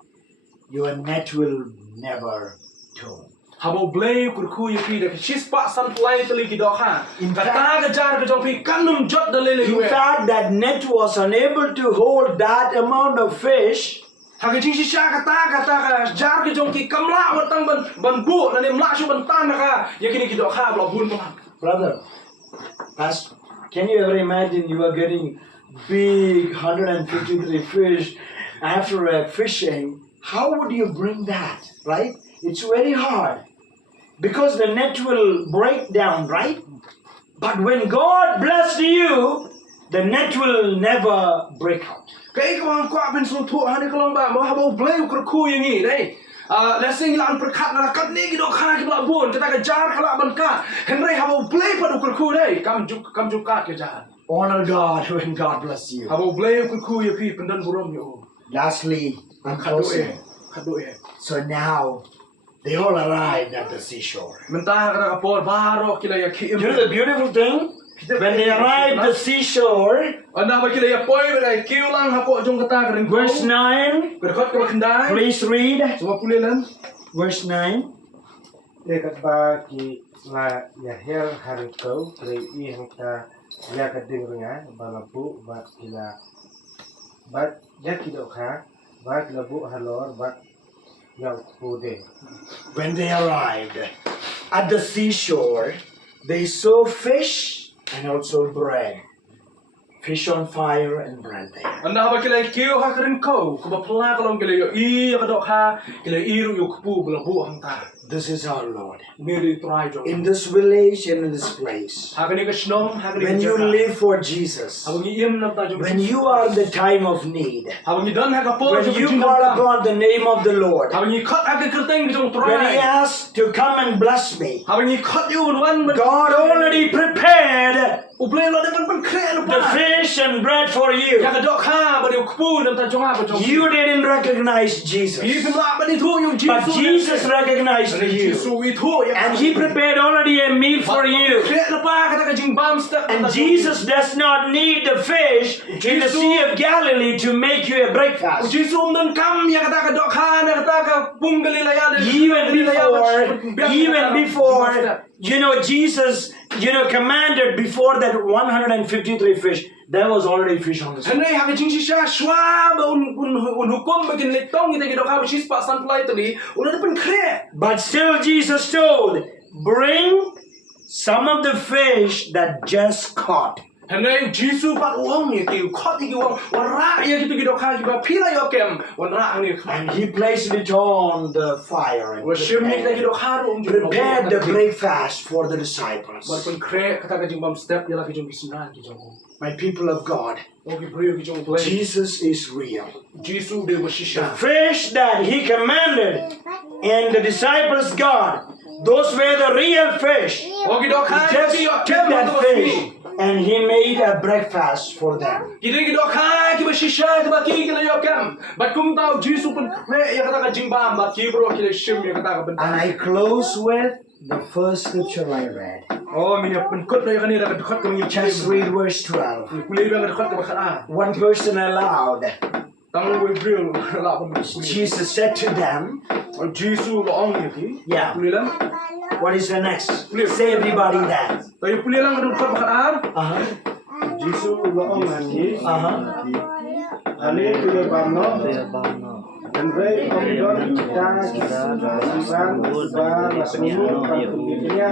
your net will never tone. Habau blai kur khu ya pi da chispa san plai tali ki do ha In ka fact- ta ka jar ka jong pi kanum jot da le le In fact, that net was unable to hold that amount of fish. ha ka jing si sha ka ta jar ka jong ki kamla wa tang ban bu na ne mla shu ban tan ka ya kini ki do ha bla bun ba. Brother, Pastor, can you ever imagine you are getting big 153 fish after fishing? How would you bring that, right? It's very hard because the net will break down, right? But when God blessed you, the net will never break out. Cái con qua bên xuống thua hai đứa con bà mà habau bleu kur khu yang ni dai. La sing lan perkat la kat ni gido khana ki bla bon kita ka jar khala ban ka. Henry habau bleu padu kur khu dai. Kam juk ka ke jar. Honor God when God bless you. Habau bleu kur khu ya pi pendan buram yo. Lastly, I'm Khadu closing. khadu e. So now, they all arrived at the seashore. Mentah ka ka por baro kila ya ki. You know the beautiful thing? When they arrived at the seashore, Anda ba kila ya poi ba dai kiu lang hapo jong kata ka ring verse 9, Berkot ka kendai. please read. Semua pulih lan. Verse 9. Dekat ba ki la ya her har kau rei I hangta ya ka ding renga balapu ba kila ba ya kido kha ba kila bu halor ba ya pu de. When they arrived at the seashore, they saw fish and also bread. Fish on fire and bread there. Anda ba kila kiu ha kering kau ko ba pla ka long kila yo I ka dok ha kila I ru yo kupu bla bu hangta. This is our Lord. Miri try jong. In this village and in this place, Ha kani ka snom ha kani. when you live for Jesus, Abang iem nam ta jong. when you are in the time of need, Abang dan ha ka po when you call upon the name of the Lord, Abang khot ha ka kerteng jong when He try. asks to come and bless me, Abang khot yu wan God already prepared uple lo de pan kre lo the pa. fish and bread for you. Ya ka dok ha ba de kupu nam ta jong ha ba jong. You didn't recognize Jesus, I pin la ba ni thu yung but Jesus recognized you, Jesus we thu ya. and He prepared already a meal for you. Kre lo pa ka ta ka jingbam step. And Jesus does not need the fish in the Sea of Galilee to make you a breakfast. Jesus dan kam ya kata ka dok ha na kata ka punggali la ya. Even before, Jesus, commanded before that 153 fish, there was already fish on the sea. Henry ha ka jing si sha shwa ba un hukum ba kin le tong kita ki dok ha ba sis pa san plai tali un de pen kre. But still Jesus told, bring some of the fish that just caught Henry Jesus pat uang ni tiu khot ni uang warra ya gitu gitu kha kiba phila yo kem warra ni And he placed it on the fire and worship ni gitu kha ro prepared the breakfast for the disciples. bar pun kre kata ka jingbam step ya la ki jong bisnan ki jong My people of God, o ki brio ki jong play Jesus is real. Jesus de washisha Fish that he commanded and the disciples got, those were the real fish. o ki do kha Just ki yo took that fish and he made a breakfast for them. ki de ki do kha ki washisha ki ba ki la yo kem bat kum tau Jesus pun kre ya kata ka jingbam bat ki bro ki le shim ya kata ka ben And I close with the first scripture I read. oh mi pen kot la ya ni da khot ka mi Just read verse 12. kuli ba ka khot ka ba kha One person aloud. tang we brio la pun Jesus said to them, Jesus lo ong ni ki Yeah. kuli lang what is the next? Say everybody that. tayo kuli lang ka khot ba kha Jisu loong ani ali tuya bamno Andre omdon kita sisan ba nasunu kantunya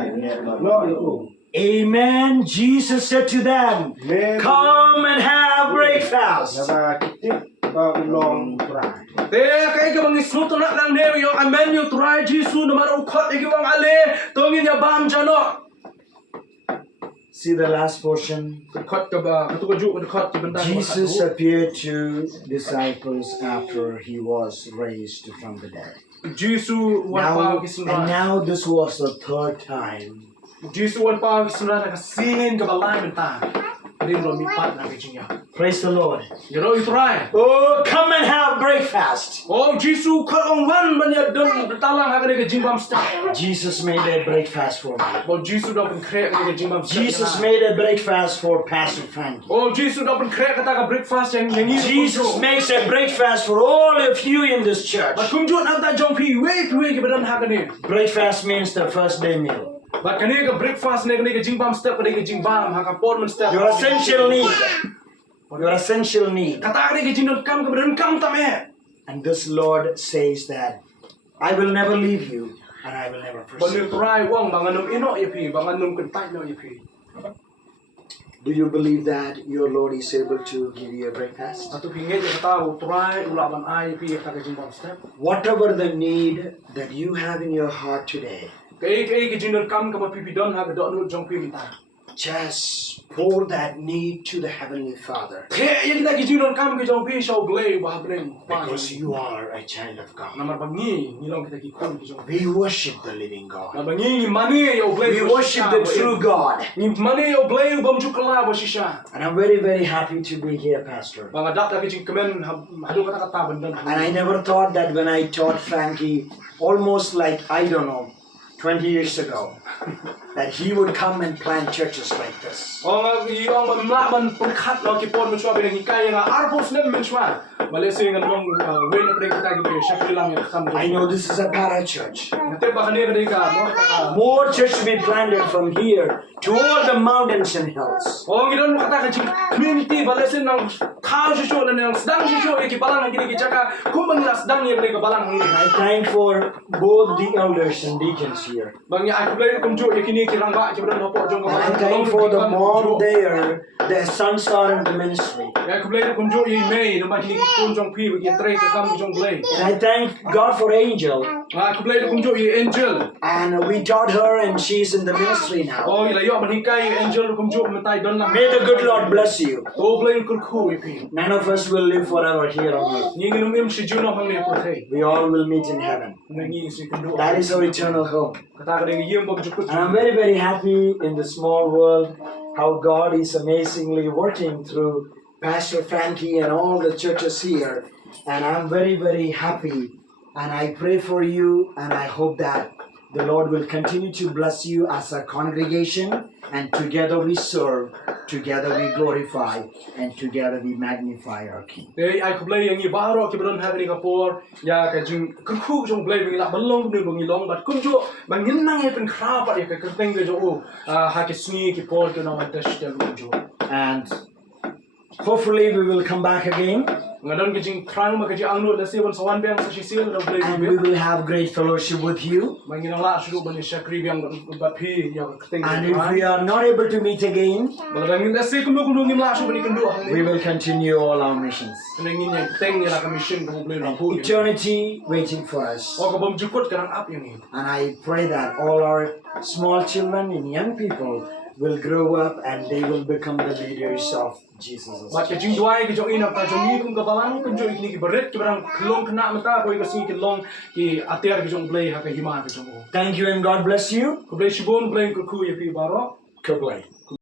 no yo. Amen. Jesus said to them, come and have breakfast. Naba kitip ba ulong try. te kai ka bang isu to nak lang ne yo amen yo try Jesus no maro khot ki bang ale tongin ya bam jano See the last portion. khot ka ba ka tu ko ju ka khot ki benda Jesus appeared to disciples after he was raised from the dead. Jesus wan pa Now, ki and sunra now this was the third time. Jesus wan pa ki sunra ka sin ka ba lai men ta rin ro mi pat na ki chinya Praise the Lord. you know you try Oh, come and have breakfast. oh Jesus khot ong wan ban ya don talang ha ka ni ka jingbam sta Jesus made a breakfast for me. oh Jesus do pen kre ka ni ka jingbam Jesus made a breakfast for Pastor Frankie. oh Jesus do pen kre ka ta ka breakfast yang ni Jesus makes a breakfast for all of you in this church. But kum jut nak ta jong pi we ki badan ha ka ni Breakfast means the first day meal. but kani ka breakfast ne kani ka jingbam step kani ka jingbam ha ka por man step Your essential need. Your essential need. kata kani ka jinnon kam ka badan kam ta me And this Lord says that I will never leave you and I will never ban forsake ni you. try wang banganum ino ye pi banganum kan tai no ye pi Do you believe that your Lord is able to give you a breakfast? atu pi nge ka ta try ula ban ai pi ka ka jingbam step Whatever the need that you have in your heart today, kai ka jinnon kam ka pi don ha ka do no jong pi ta just pour that need to the Heavenly Father. ke ye kita ki jinnon kam ka jong pi show glay ba blen Because you are a child of God. namar bangi ni long kita ki kon ki jong We worship the living God. na bangi ni mani yo glay We worship the true God. ni mani yo glay bam ju kala ba shisha And I'm very, very happy to be here, Pastor. bang adat ta ki jing kemen hadu kata kata bandan And I never thought that when I taught Frankie, almost like, I don't know, 20 years ago, that he would come and plant churches like this. ong yong ban la ban pun khat lo ki pon chwa be ni kai nga arbos nem men chwa male sing ngan long wen pre kita ki be shakri lang ya kham I know this is a para church. te ba khane ka ka mo ka More church to be planted from here to all the mountains and hills. ong idon kata ka jing community bale sing nang khao shi sho le nang sedang shi sho ki balang ki ki chaka kum bang la sedang ye ka balang ni And I thank for both the elders and deacons here. bang ya aku le kum ju ye kini ki rang ba ki ban ho jong ka And I balang thank for the mom there, their sons are in the ministry. ya aku le kum ju ye mei no ba ki kun jong pi ki tre ka kam jong ble And I thank God for Angel. aku le kum ju ye angel And we taught her and she's in the ministry now. oh ila yo ban kai angel kum ju metai don la May the good Lord bless you. oh ble kun khu ye pi None of us will live forever here on earth. ni ngi im shi ju no bang ne pro thei We all will meet in heaven. ngi si kun do That is our eternal home. kata ka ngi yem bang ju And I'm very, very happy in the small world how God is amazingly working through Pastor Frankie and all the churches here. And I'm very, very happy. And I pray for you and I hope that the Lord will continue to bless you as a congregation. And together we serve, together we glorify, and together we magnify our King. Để ai không lấy những bảo rồi khi bên hai bên gặp por, ya cái chừng cứ khu trong lấy mình làm bận lông cũng được bằng lông, bật cũng chỗ bằng những năng ấyเป็นคราบอะไรcái tên cái chỗ hai cái sni cái por cái nào mình test cái luôn chỗ. And hopefully we will come back again. ngadon kejing krang ma kejing angno lesi bon sawan biang sa sisil do blai And we will have great fellowship with you. manginang la sudu ban syakri biang bat phi ya keteng And if we are not able to meet again, balangin lesi kundu ngim la sudu kendu we will continue all our missions. nengin yang keteng ya la mission ko blai rampu Eternity waiting for us. o ko bom jukut kanang ap yang ni And I pray that all our small children and young people will grow up and they will become the leaders of Jesus. bat kejing duai kejong ina ta jong ni kum kabalang kun jo ini ki berit ki barang kelong kena mata ko ka sing ki long ki atiar kejong blai ha ka hima kejong Thank you and God bless you. ko blai shibon blai ko ku ya pi baro God bless.